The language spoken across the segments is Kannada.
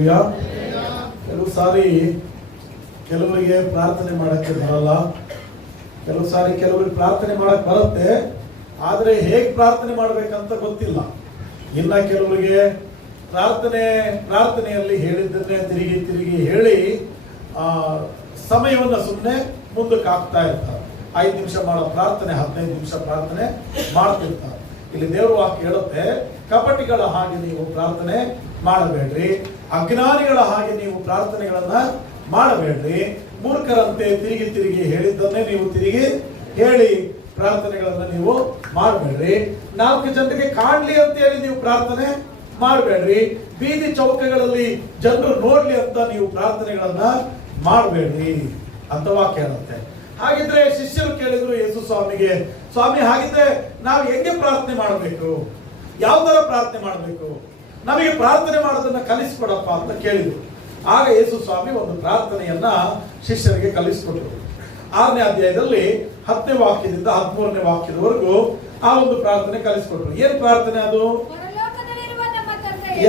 ಹಲ್ಲೆಲೂಯಾ. ಕೆಲವು ಸಾರಿ ಕೆಲವರಿಗೆ ಪ್ರಾರ್ಥನೆ ಮಾಡಕ್ಕೆ ಬರಲ್ಲ, ಕೆಲವು ಸಾರಿ ಕೆಲವರಿಗೆ ಪ್ರಾರ್ಥನೆ ಮಾಡಕ್ ಬರುತ್ತೆ, ಆದರೆ ಹೇಗೆ ಪ್ರಾರ್ಥನೆ ಮಾಡ್ಬೇಕಂತ ಗೊತ್ತಿಲ್ಲ. ಇನ್ನ ಕೆಲವರಿಗೆ ಪ್ರಾರ್ಥನೆಯಲ್ಲಿ ಹೇಳಿದ್ದನ್ನೇ ತಿರುಗಿ ತಿರುಗಿ ಹೇಳಿ ಸಮಯವನ್ನು ಸುಮ್ಮನೆ ಮುಂದಕ್ಕೆ ಹಾಕ್ತಾ ಇರ್ತಾರೆ. 5 ನಿಮಿಷ ಮಾಡೋ ಪ್ರಾರ್ಥನೆ 15 ನಿಮಿಷ ಪ್ರಾರ್ಥನೆ ಮಾಡ್ತಿರ್ತಾರೆ. ಇಲ್ಲಿ ದೇವರು ವಾಕ್ಯ ಹೇಳುತ್ತೆ, ಕಪಟಿಗಳ ಹಾಗೆ ನೀವು ಪ್ರಾರ್ಥನೆ ಮಾಡಬೇಡ್ರಿ, ಅಜ್ಞಾನಿಗಳ ಹಾಗೆ ನೀವು ಪ್ರಾರ್ಥನೆಗಳನ್ನ ಮಾಡಬೇಡ್ರಿ, ಮೂರ್ಖರಂತೆ ತಿರುಗಿ ತಿರುಗಿ ಹೇಳಿದ್ದನ್ನೇ ನೀವು ತಿರುಗಿ ಹೇಳಿ ಪ್ರಾರ್ಥನೆಗಳನ್ನ ನೀವು ಮಾಡಬೇಡ್ರಿ, 4 ಜನರಿಗೆ ಕಾಣ್ಲಿ ಅಂತ ಹೇಳಿ ನೀವು ಪ್ರಾರ್ಥನೆ ಮಾಡಬೇಡ್ರಿ, ಬೀದಿ ಚೌಕಗಳಲ್ಲಿ ಜನರು ನೋಡ್ಲಿ ಅಂತ ನೀವು ಪ್ರಾರ್ಥನೆಗಳನ್ನ ಮಾಡಬೇಡ್ರಿ ಅಂತ ವಾಕ್ಯ ಹೇಳುತ್ತೆ. ಹಾಗಿದ್ರೆ ಶಿಷ್ಯರು ಕೇಳಿದ್ರು ಯೇಸು ಸ್ವಾಮಿಗೆ, ಸ್ವಾಮಿ ಹಾಗಿದ್ರೆ ನಾವು ಹೆಂಗೆ ಪ್ರಾರ್ಥನೆ ಮಾಡಬೇಕು, ಯಾವ ತರ ಪ್ರಾರ್ಥನೆ ಮಾಡಬೇಕು, ನಮಗೆ ಪ್ರಾರ್ಥನೆ ಮಾಡೋದನ್ನ ಕಲಿಸ್ಕೊಡಪ್ಪ ಅಂತ ಕೇಳಿದ್ರು. ಆಗ ಯೇಸು ಸ್ವಾಮಿ ಒಂದು ಪ್ರಾರ್ಥನೆಯನ್ನ ಶಿಷ್ಯರಿಗೆ ಕಲಿಸ್ಕೊಟ್ರು. 6ನೇ ಅಧ್ಯಾಯದಲ್ಲಿ 10ನೇ ವಾಕ್ಯದಿಂದ 13ನೇ ವಾಕ್ಯದವರೆಗೂ ಆ ಒಂದು ಪ್ರಾರ್ಥನೆ ಕಲಿಸ್ಕೊಟ್ರು. ಏನ್ ಪ್ರಾರ್ಥನೆ ಅದು?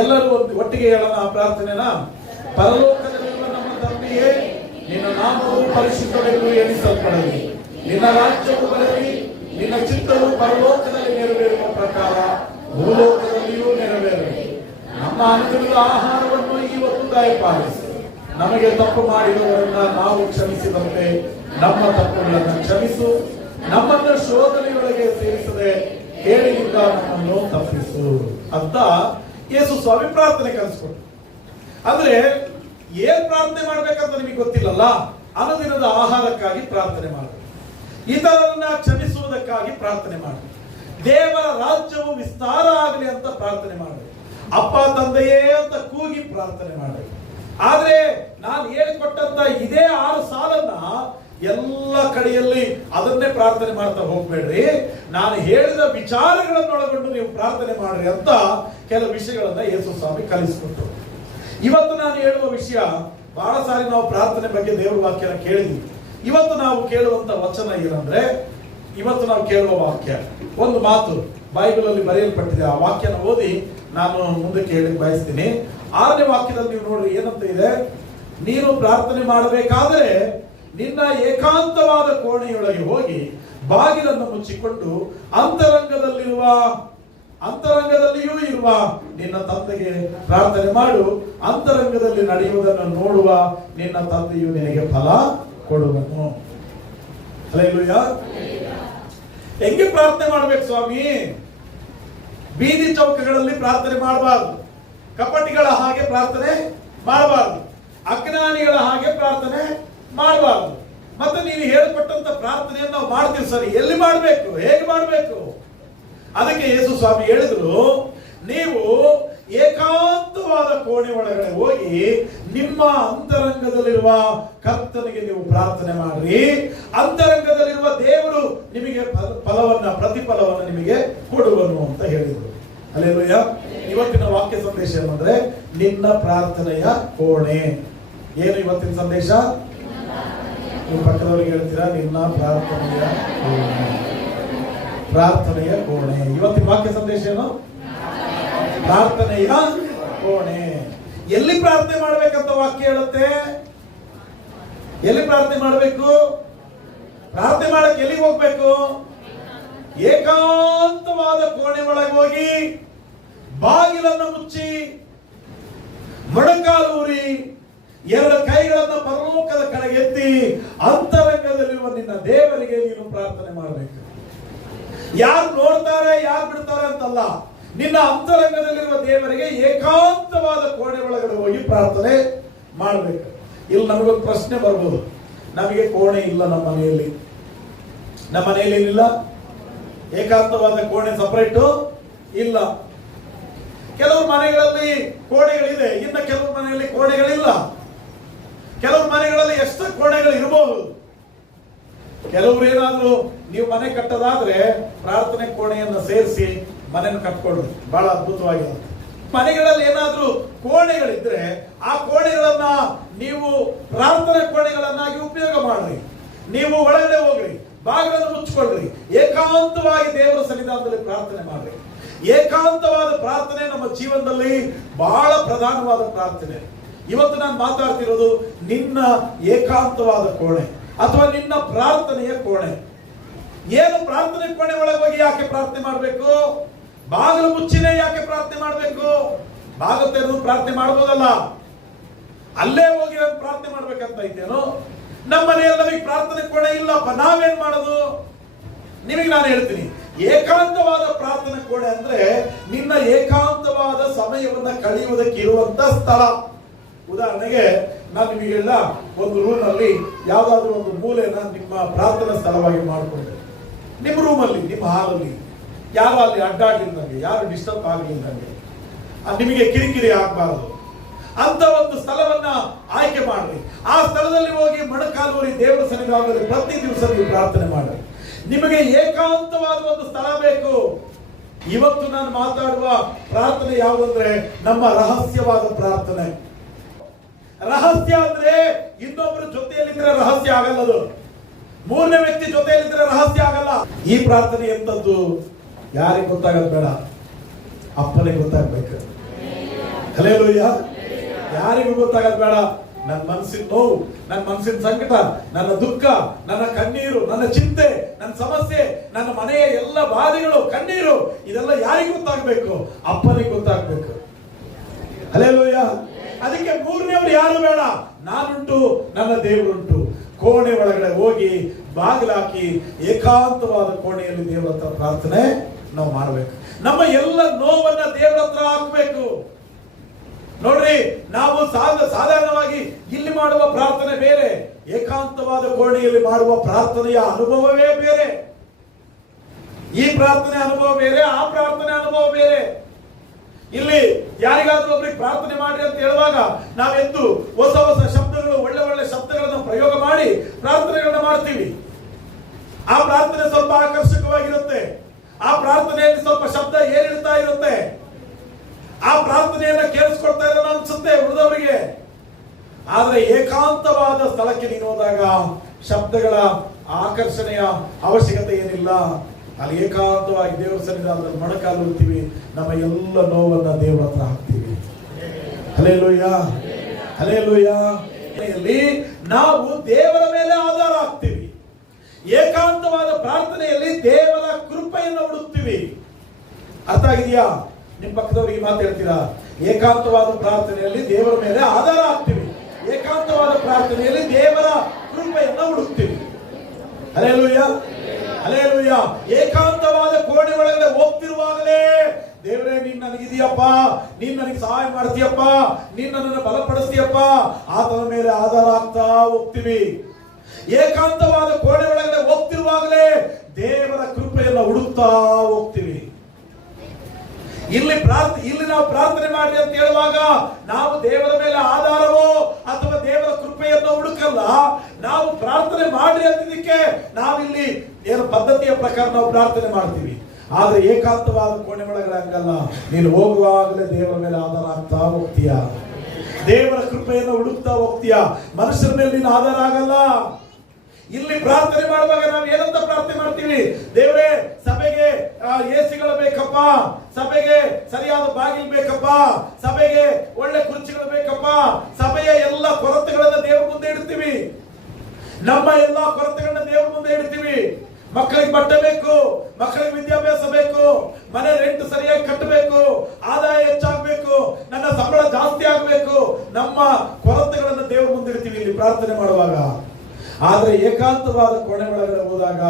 ಎಲ್ಲರೂ ಒಟ್ಟಿಗೆ ಹೇಳೋಣ ಆ ಪ್ರಾರ್ಥನೆನ. ಪರಲೋಕದಲ್ಲಿರುವ ನಮ್ಮ ತಂದೆಯೇ, ನಿನ್ನ ನಾಮವು ಪರಿಶುದ್ಧವೆಂದು ಎಣಿಸಲ್ಪಡಲಿ, ನಿನ್ನ ರಾಜ್ಯವು ಬರಲಿ, ನಿನ್ನ ಚಿತ್ತವು ಪರಲೋಕದಲ್ಲಿ ನೆರವೇರುವ ಪ್ರಕಾರ ಭೂಲೋಕದಲ್ಲಿಯೂ ನೆರವೇರಲಿ. ನಮ್ಮ ಅನುದಿನದ ಆಹಾರವನ್ನು ಇವತ್ತು ದಯಪಾಲಿಸಿ, ನಮಗೆ ತಪ್ಪು ಮಾಡಿದವರನ್ನ ನಾವು ಕ್ಷಮಿಸಿದಂತೆ ನಮ್ಮ ತಪ್ಪುಗಳನ್ನು ಕ್ಷಮಿಸು, ನಮ್ಮನ್ನು ಶೋಧನೆಯೊಳಗೆ ಸೇರಿಸದೆ ಕೇಳಿನಿಂದ ನಮ್ಮನ್ನು ತಪ್ಪಿಸು ಅಂತ ಯೇಸು ಸ್ವಾಮಿ ಪ್ರಾರ್ಥನೆ ಕಲಿಸ್ಕೊಟ್ರು. ಅಂದ್ರೆ ಏನ್ ಪ್ರಾರ್ಥನೆ ಮಾಡ್ಬೇಕಂತ ನಿಮಗೆ ಗೊತ್ತಿಲ್ಲಲ್ಲ, ಅನುದಿನದ ಆಹಾರಕ್ಕಾಗಿ ಪ್ರಾರ್ಥನೆ ಮಾಡಬೇಕು, ಇತರರನ್ನ ಕ್ಷಮಿಸುವುದಕ್ಕಾಗಿ ಪ್ರಾರ್ಥನೆ ಮಾಡಬೇಕು, ದೇವರ ರಾಜ್ಯವು ವಿಸ್ತಾರ ಆಗಲಿ ಅಂತ ಪ್ರಾರ್ಥನೆ ಮಾಡಬೇಕು, ಅಪ್ಪ ತಂದೆಯೇ ಅಂತ ಕೂಗಿ ಪ್ರಾರ್ಥನೆ ಮಾಡಬೇಕು. ಆದ್ರೆ ನಾನು ಹೇಳಿಕೊಟ್ಟಂತ ಇದೇ 6 ಸಾಲನ್ನ ಎಲ್ಲ ಕಡೆಯಲ್ಲಿ ಅದನ್ನೇ ಪ್ರಾರ್ಥನೆ ಮಾಡ್ತಾ ಹೋಗ್ಬೇಡ್ರಿ, ನಾನು ಹೇಳಿದ ವಿಚಾರಗಳನ್ನು ಒಳಗೊಂಡು ನೀವು ಪ್ರಾರ್ಥನೆ ಮಾಡ್ರಿ ಅಂತ ಕೆಲವು ವಿಷಯಗಳನ್ನ ಯೇಸು ಸ್ವಾಮಿ ಕಲಿಸಿಕೊಟ್ರು. ಇವತ್ತು ನಾನು ಹೇಳುವ ವಿಷಯ, ಬಹಳ ಸಾರಿ ನಾವು ಪ್ರಾರ್ಥನೆ ಬಗ್ಗೆ ದೇವರ ವಾಕ್ಯನ ಕೇಳಿದ್ವಿ. ಇವತ್ತು ನಾವು ಕೇಳುವಂತ ವಚನ ಏನಂದ್ರೆ, ಇವತ್ತು ನಾವು ಕೇಳುವ ವಾಕ್ಯ ಒಂದು ಮಾತು ಬೈಬಲ್ ಅಲ್ಲಿ ಬರೆಯಲ್ಪಟ್ಟಿದೆ. ಆ ವಾಕ್ಯನ ಓದಿ ನಾನು ಮುಂದಕ್ಕೆ ಹೇಳಿ ಬಯಸ್ತೀನಿ. 6ನೇ ವಾಕ್ಯದಲ್ಲಿ ನೀವು ನೋಡ್ರಿ ಏನಂತ ಇದೆ, ನೀನು ಪ್ರಾರ್ಥನೆ ಮಾಡಬೇಕಾದ್ರೆ ನಿನ್ನ ಏಕಾಂತವಾದ ಕೋಣೆಯೊಳಗೆ ಹೋಗಿ ಬಾಗಿಲನ್ನು ಮುಚ್ಚಿಕೊಂಡು ಅಂತರಂಗದಲ್ಲಿಯೂ ಇರುವ ನಿನ್ನ ತಂದೆಗೆ ಪ್ರಾರ್ಥನೆ ಮಾಡು, ಅಂತರಂಗದಲ್ಲಿ ನಡೆಯುವುದನ್ನು ನೋಡುವ ನಿನ್ನ ತಂದೆಯು ನಿನಗೆ ಫಲ ಕೊಡುವನು. ಹಲ್ಲೆಲೂಯಾ. ಹೆಂಗೆ ಪ್ರಾರ್ಥನೆ ಮಾಡ್ಬೇಕು ಸ್ವಾಮಿ? ಬೀದಿ ಚೌಕಗಳಲ್ಲಿ ಪ್ರಾರ್ಥನೆ ಮಾಡಬಾರ್ದು, ಕಪಟಿಗಳ ಹಾಗೆ ಪ್ರಾರ್ಥನೆ ಮಾಡಬಾರ್ದು, ಅಜ್ಞಾನಿಗಳ ಹಾಗೆ ಪ್ರಾರ್ಥನೆ ಮಾಡಬಾರ್ದು. ಮತ್ತೆ ನೀನು ಹೇಳಿಕೊಟ್ಟಂತ ಪ್ರಾರ್ಥನೆಯನ್ನು ನಾವು ಮಾಡ್ತೀವಿ ಸರಿ, ಎಲ್ಲಿ ಮಾಡಬೇಕು, ಹೇಗೆ ಮಾಡಬೇಕು? ಅದಕ್ಕೆ ಯೇಸು ಸ್ವಾಮಿ ಹೇಳಿದ್ರು, ನೀವು ಏಕಾಂತವಾದ ಕೋಣೆ ಒಳಗಡೆ ಹೋಗಿ ನಿಮ್ಮ ಅಂತರಂಗದಲ್ಲಿರುವ ಕರ್ತನಿಗೆ ನೀವು ಪ್ರಾರ್ಥನೆ ಮಾಡ್ರಿ, ಅಂತರಂಗದಲ್ಲಿರುವ ದೇವರು ನಿಮಗೆ ಪ್ರತಿಫಲವನ್ನು ನಿಮಗೆ ಕೊಡುವನು ಅಂತ ಹೇಳಿದರು. ಹಲ್ಲೆಲೂಯಾ. ಇವತ್ತಿನ ವಾಕ್ಯ ಸಂದೇಶ ಏನಂದ್ರೆ, ನಿನ್ನ ಪ್ರಾರ್ಥನೆಯ ಕೋಣೆ. ಏನು ಇವತ್ತಿನ ಸಂದೇಶ? ನಿಮ್ಮ ಪಕ್ಕದವರಿಗೆ ಹೇಳ್ತೀರಾ, ನಿನ್ನ ಪ್ರಾರ್ಥನೆಯ ಕೋಣೆ, ಪ್ರಾರ್ಥನೆಯ ಕೋಣೆ. ಇವತ್ತಿನ ವಾಕ್ಯ ಸಂದೇಶ ಏನು? ಪ್ರಾರ್ಥನೆಯ ಕೋಣೆ. ಎಲ್ಲಿ ಪ್ರಾರ್ಥನೆ ಮಾಡ್ಬೇಕಂತ ವಾಕ್ಯ ಹೇಳುತ್ತೆ? ಎಲ್ಲಿ ಪ್ರಾರ್ಥನೆ ಮಾಡಬೇಕು? ಪ್ರಾರ್ಥನೆ ಮಾಡಕ್ಕೆ ಎಲ್ಲಿಗೆ ಹೋಗ್ಬೇಕು? ಏಕಾಂತವಾದ ಕೋಣೆ ಒಳಗೆ ಹೋಗಿ ಬಾಗಿಲನ್ನು ಮುಚ್ಚಿ ಮೊಣಕಾಲೂರಿ 2 ಕೈಗಳನ್ನು ಪರಲೋಕದ ಕಡೆಗೆ ಎತ್ತಿ ಅಂತರಂಗದಲ್ಲಿರುವ ನಿನ್ನ ದೇವರಿಗೆ ನೀನು ಪ್ರಾರ್ಥನೆ ಮಾಡಬೇಕು. ಯಾರು ನೋಡ್ತಾರೆ ಯಾರು ಬಿಡ್ತಾರೆ ಅಂತಲ್ಲ, ನಿನ್ನ ಅಂತರಂಗದಲ್ಲಿರುವ ದೇವರಿಗೆ ಏಕಾಂತವಾದ ಕೋಣೆ ಒಳಗಡೆ ಹೋಗಿ ಪ್ರಾರ್ಥನೆ ಮಾಡಬೇಕು. ಇಲ್ಲಿ ನಮಗೊಂದು ಪ್ರಶ್ನೆ ಬರ್ಬೋದು, ನಮಗೆ ಕೋಣೆ ಇಲ್ಲ ನಮ್ಮ ಮನೆಯಲ್ಲಿ ಏನಿಲ್ಲ, ಏಕಾಂತವಾದ ಕೋಣೆ ಸಪರೇಟು ಇಲ್ಲ. ಕೆಲವು ಮನೆಗಳಲ್ಲಿ ಕೋಣೆಗಳಿದೆ, ಇನ್ನು ಕೆಲವು ಮನೆಯಲ್ಲಿ ಕೋಣೆಗಳಿಲ್ಲ. ಕೆಲವು ಮನೆಗಳಲ್ಲಿ ಎಷ್ಟು ಕೋಣೆಗಳು ಇರಬಹುದು. ಕೆಲವರು ಏನಾದ್ರು ನೀವು ಮನೆ ಕಟ್ಟೋದಾದ್ರೆ ಪ್ರಾರ್ಥನೆ ಕೋಣೆಯನ್ನು ಸೇರಿಸಿ ಮನೆಯನ್ನು ಕಟ್ಕೊಳ್ರಿ, ಬಹಳ ಅದ್ಭುತವಾಗಿರುತ್ತೆ. ಮನೆಗಳಲ್ಲಿ ಏನಾದ್ರೂ ಕೋಣೆಗಳಿದ್ರೆ ಆ ಕೋಣೆಗಳನ್ನ ನೀವು ಪ್ರಾರ್ಥನೆ ಕೋಣೆಗಳನ್ನಾಗಿ ಉಪಯೋಗ ಮಾಡ್ರಿ. ನೀವು ಒಳಗಡೆ ಹೋಗ್ರಿ, ಬಾಗಿಲನ್ನು ಮುಚ್ಚಿಕೊಳ್ಳ್ರಿ, ಏಕಾಂತವಾಗಿ ದೇವರ ಸನ್ನಿಧಾನದಲ್ಲಿ ಪ್ರಾರ್ಥನೆ ಮಾಡ್ರಿ. ಏಕಾಂತವಾದ ಪ್ರಾರ್ಥನೆ ನಮ್ಮ ಜೀವನದಲ್ಲಿ ಬಹಳ ಪ್ರಧಾನವಾದ ಪ್ರಾರ್ಥನೆ. ಇವತ್ತು ನಾನು ಮಾತಾಡ್ತಿರೋದು ನಿನ್ನ ಏಕಾಂತವಾದ ಕೋಣೆ ಅಥವಾ ನಿನ್ನ ಪ್ರಾರ್ಥನೆಯ ಕೋಣೆ. ಏನು ಪ್ರಾರ್ಥನೆ ಕೋಣೆ ಒಳಗೆ ಹೋಗಿ ಯಾಕೆ ಪ್ರಾರ್ಥನೆ ಮಾಡಬೇಕು? ಬಾಗಿಲು ಮುಚ್ಚಿನೇ ಯಾಕೆ ಪ್ರಾರ್ಥನೆ ಮಾಡಬೇಕು? ಬಾಗಿಲು ತೆರೆದು ಪ್ರಾರ್ಥನೆ ಮಾಡಬಹುದಲ್ಲ, ಅಲ್ಲೇ ಹೋಗಿ ಪ್ರಾರ್ಥನೆ ಮಾಡ್ಬೇಕಂತ ಇದ್ದೇನು? ನಮ್ಮ ಮನೆಯಲ್ಲಿ ನಮಗೆ ಪ್ರಾರ್ಥನೆ ಕೋಣೆ ಇಲ್ಲಪ್ಪ, ನಾವೇನ್ ಮಾಡೋದು? ನಿಮಗೆ ನಾನು ಹೇಳ್ತೀನಿ, ಏಕಾಂತವಾದ ಪ್ರಾರ್ಥನೆ ಕೋಣೆ ಅಂದ್ರೆ ನಿನ್ನ ಏಕಾಂತವಾದ ಸಮಯವನ್ನ ಕಳೆಯುವುದಕ್ಕೆ ಇರುವಂತ ಸ್ಥಳ. ಉದಾಹರಣೆಗೆ ನಾನು ನಿಮಗೆಲ್ಲ ಒಂದು ರೂಮ್ ಅಲ್ಲಿ ಯಾವ್ದಾದ್ರು ಒಂದು ಮೂಲೆನ ನಿಮ್ಮ ಪ್ರಾರ್ಥನಾ ಸ್ಥಳವಾಗಿ ಮಾಡಿಕೊಂಡೆ. ನಿಮ್ಮ ರೂಮಲ್ಲಿ, ನಿಮ್ಮ ಹಾಲಲ್ಲಿ ಯಾರು ಅಲ್ಲಿ ಅಡ್ಡಾಡಿಲ್ದಂಗೆ, ಯಾರು ಡಿಸ್ಟರ್ಬ್ ಆಗಲಿಲ್ದಂಗೆ, ನಿಮಗೆ ಕಿರಿಕಿರಿ ಆಗಬಾರದು ಅಂತ ಒಂದು ಸ್ಥಳವನ್ನ ಆಯ್ಕೆ ಮಾಡ್ರಿ. ಆ ಸ್ಥಳದಲ್ಲಿ ಹೋಗಿ ಮೊಣಕಾಲೂರಿ ದೇವರ ಸನ್ನಿಧಾನದಲ್ಲಿ ಪ್ರತಿ ದಿವಸ ನೀವು ಪ್ರಾರ್ಥನೆ ಮಾಡಿ. ನಿಮಗೆ ಏಕಾಂತವಾದ ಒಂದು ಸ್ಥಳ ಬೇಕು. ಇವತ್ತು ನಾನು ಮಾತಾಡುವ ಪ್ರಾರ್ಥನೆ ಯಾವುದಂದ್ರೆ ನಮ್ಮ ರಹಸ್ಯವಾದ ಪ್ರಾರ್ಥನೆ. ರಹಸ್ಯ ಅಂದ್ರೆ ಇನ್ನೊಬ್ಬರ ಜೊತೆಯಲ್ಲಿದ್ರೆ ರಹಸ್ಯ ಆಗಲ್ಲದು, ಮೂರನೇ ವ್ಯಕ್ತಿ ಜೊತೆಯಲ್ಲಿದ್ರೆ ರಹಸ್ಯ ಆಗಲ್ಲ. ಈ ಪ್ರಾರ್ಥನೆ ಎಂತದ್ದು ಯಾರಿಗೆ ಗೊತ್ತಾಗದ್ ಬೇಡ, ಅಪ್ಪನಿಗೆ ಗೊತ್ತಾಗ್ಬೇಕು. ಹಲ್ಲೆಲೂಯಾ. ಯಾರಿಗೂ ಗೊತ್ತಾಗದ್ ಬೇಡ. ನನ್ನ ಮನಸ್ಸಿನ ನೋವು, ನನ್ನ ಮನಸ್ಸಿನ ಸಂಕಟ, ನನ್ನ ದುಃಖ, ನನ್ನ ಕಣ್ಣೀರು, ನನ್ನ ಚಿಂತೆ, ನನ್ನ ಸಮಸ್ಯೆ, ನನ್ನ ಮನೆಯ ಎಲ್ಲ ಬಾಧೆಗಳು, ಕಣ್ಣೀರು, ಇದೆಲ್ಲ ಯಾರಿಗೆ ಗೊತ್ತಾಗ್ಬೇಕು? ಅಪ್ಪನಿಗೆ ಗೊತ್ತಾಗ್ಬೇಕು. ಹಲ್ಲೆಲೂಯಾ. ಅದಕ್ಕೆ ಮೂರನೇವರು ಯಾರು ಬೇಡ, ನಾನುಂಟು, ನನ್ನ ದೇವರುಂಟು. ಕೋಣೆ ಒಳಗಡೆ ಹೋಗಿ ಬಾಗಿಲಾಕಿ ಏಕಾಂತವಾದ ಕೋಣೆಯಲ್ಲಿ ದೇವರ ಹತ್ರ ಪ್ರಾರ್ಥನೆ ನಾವು ಮಾಡಬೇಕು. ನಮ್ಮ ಎಲ್ಲ ನೋವನ್ನ ದೇವರ ಹತ್ರ ಹಾಕಬೇಕು. ನೋಡ್ರಿ, ನಾವು ಸಾಧಾರಣವಾಗಿ ಇಲ್ಲಿ ಮಾಡುವ ಪ್ರಾರ್ಥನೆ ಬೇರೆ, ಏಕಾಂತವಾದ ಕೋಣೆಯಲ್ಲಿ ಮಾಡುವ ಪ್ರಾರ್ಥನೆಯ ಅನುಭವವೇ ಬೇರೆ. ಈ ಪ್ರಾರ್ಥನೆ ಅನುಭವ ಬೇರೆ, ಆ ಪ್ರಾರ್ಥನೆ ಅನುಭವ ಬೇರೆ. ಇಲ್ಲಿ ಯಾರಿಗಾದ್ರೂ ಒಬ್ರಿಗೆ ಪ್ರಾರ್ಥನೆ ಮಾಡಿ ಅಂತ ಹೇಳುವಾಗ ನಾವೆಂದು ಹೊಸ ಹೊಸ ಶಬ್ದಗಳು, ಒಳ್ಳೆ ಒಳ್ಳೆ ಶಬ್ದಗಳನ್ನು ಪ್ರಯೋಗ ಮಾಡಿ ಪ್ರಾರ್ಥನೆಗಳನ್ನ ಮಾಡ್ತೀವಿ. ಆ ಪ್ರಾರ್ಥನೆ ಸ್ವಲ್ಪ ಆಕರ್ಷಕವಾಗಿರುತ್ತೆ, ಆ ಪ್ರಾರ್ಥನೆಯಲ್ಲಿ ಸ್ವಲ್ಪ ಶಬ್ದ ಏರಿಳ್ತಾ ಇರುತ್ತೆ, ಆ ಪ್ರಾರ್ಥನೆಯನ್ನ ಕೇಳಿಸ್ಕೊಳ್ತಾ ಇರೋಣ ಅನ್ಸುತ್ತೆ ಉಳಿದವರಿಗೆ. ಆದ್ರೆ ಏಕಾಂತವಾದ ಸ್ಥಳಕ್ಕೆ ನೀನು ಹೋದಾಗ ಶಬ್ದಗಳ ಆಕರ್ಷಣೆಯ ಅವಶ್ಯಕತೆ ಏನಿಲ್ಲ. ಅಲ್ಲಿ ಏಕಾಂತವಾಗಿ ದೇವರ ಸನ್ನಿಧಾನದಲ್ಲಿ ಮೊಣಕಾಲುತ್ತೀವಿ, ನಮ್ಮ ಎಲ್ಲ ನೋವನ್ನ ದೇವರ ಹತ್ರ ಹಾಕ್ತೀವಿ. Hallelujah, hallelujah. ನಾವು ದೇವರ ಮೇಲೆ ಆಧಾರ ಆಗ್ತೀವಿ. ಏಕಾಂತವಾದ ಪ್ರಾರ್ಥನೆಯಲ್ಲಿ ದೇವರ ಕೃಪೆಯನ್ನು ಹುಡುಕ್ತೀವಿ. ಅರ್ಥ ಆಗಿದೆಯಾ? ನಿಮ್ ಪಕ್ಕದವರಿಗೆ ಮಾತಾಡ್ತೀರಾ? ಏಕಾಂತವಾದ ಪ್ರಾರ್ಥನೆಯಲ್ಲಿ ದೇವರ ಮೇಲೆ ಆಧಾರ ಆಗ್ತೀವಿ, ಏಕಾಂತವಾದ ಪ್ರಾರ್ಥನೆಯಲ್ಲಿ ದೇವರ ಕೃಪೆಯನ್ನು ಹುಡುಕ್ತೀವಿ. Hallelujah, hallelujah. ಏಕಾಂತವಾದ ಕೋಣೆ ಒಳಗಡೆ ಹೋಗ್ತಿರುವಾಗಲೇ ದೇವರೇ ನೀನ್ ನನಗಿದೆಯಪ್ಪ, ನೀನ್ ನನಗೆ ಸಹಾಯ ಮಾಡ್ತೀಯಪ್ಪ, ನೀನ್ ನನ್ನನ್ನು ಬಲಪಡಿಸ್ತೀಯಪ್ಪ, ಆತನ ಮೇಲೆ ಆಧಾರ ಆಗ್ತಾ ಹೋಗ್ತೀವಿ. ಏಕಾಂತವಾದ ಕೋಣೆ ಒಳಗಡೆ ಹೋಗ್ತಿರುವಾಗಲೇ ದೇವರ ಕೃಪೆಯನ್ನು ಹುಡುಕ್ತಾ ಹೋಗ್ತೀವಿ. ಇಲ್ಲಿ ನಾವು ಪ್ರಾರ್ಥನೆ ಮಾಡಿ ಅಂತ ಹೇಳುವಾಗ ನಾವು ದೇವರ ಮೇಲೆ ಆಧಾರವೋ ಅಥವಾ ದೇವರ ಕೃಪೆಯನ್ನು ಹುಡುಕಲ್ಲ. ನಾವು ಪ್ರಾರ್ಥನೆ ಮಾಡಿ ಅಂದಿದ್ದಕ್ಕೆ ನಾವಿಲ್ಲಿ ಏನು ಪದ್ಧತಿಯ ಪ್ರಕಾರ ನಾವು ಪ್ರಾರ್ಥನೆ ಮಾಡ್ತೀವಿ. ಆದ್ರೆ ಏಕಾಂತವಾದ ಕೋಣೆ ಒಳಗಡೆ ಹಂಗಲ್ಲ. ನೀನು ಹೋಗುವಾಗಲೇ ದೇವರ ಮೇಲೆ ಆಧಾರ ಆಗ್ತಾ ಹೋಗ್ತೀಯ, ದೇವರ ಕೃಪೆಯನ್ನು ಹುಡುಕ್ತಾ ಹೋಗ್ತೀಯ. ಮನುಷ್ಯರ ಮೇಲೆ ನೀನು ಆಧಾರ ಆಗಲ್ಲ. ಇಲ್ಲಿ ಪ್ರಾರ್ಥನೆ ಮಾಡುವಾಗ ನಾವು ಏನಂತ ಪ್ರಾರ್ಥನೆ ಮಾಡ್ತೀವಿ? ದೇವರೇ, ಸಭೆಗೆ ಎಸಿಗಳು ಬೇಕಪ್ಪ, ಸಭೆಗೆ ಸರಿಯಾದ ಬಾಗಿಲು ಬೇಕಪ್ಪ, ಸಭೆಗೆ ಒಳ್ಳೆ ಕುರ್ಚಿಗಳು ಬೇಕಪ್ಪ. ಸಭೆಯ ಎಲ್ಲ ಕೊರತೆಗಳನ್ನ ದೇವರ ಮುಂದೆ ಇಡ್ತೀವಿ, ನಮ್ಮ ಎಲ್ಲ ಕೊರತೆಗಳನ್ನ ದೇವರ ಮುಂದೆ ಇಡ್ತೀವಿ. ಮಕ್ಕಳಿಗೆ ಬಟ್ಟೆ ಬೇಕು, ಮಕ್ಕಳಿಗೆ ವಿದ್ಯಾಭ್ಯಾಸ ಬೇಕು, ಮನೆ ರೆಂಟ್ ಸರಿಯಾಗಿ ಕಟ್ಟಬೇಕು, ಆದಾಯ ಹೆಚ್ಚಾಗಬೇಕು, ನನ್ನ ಸಂಬಳ ಜಾಸ್ತಿ ಆಗಬೇಕು. ನಮ್ಮ ಕೊರತೆಗಳನ್ನ ದೇವರ ಮುಂದೆ ಇಡ್ತೀವಿ ಇಲ್ಲಿ ಪ್ರಾರ್ಥನೆ ಮಾಡುವಾಗ. ಆದ್ರೆ ಏಕಾಂತವಾದ ಕೋಣೆ ಒಳಗಡೆ ಹೋದಾಗ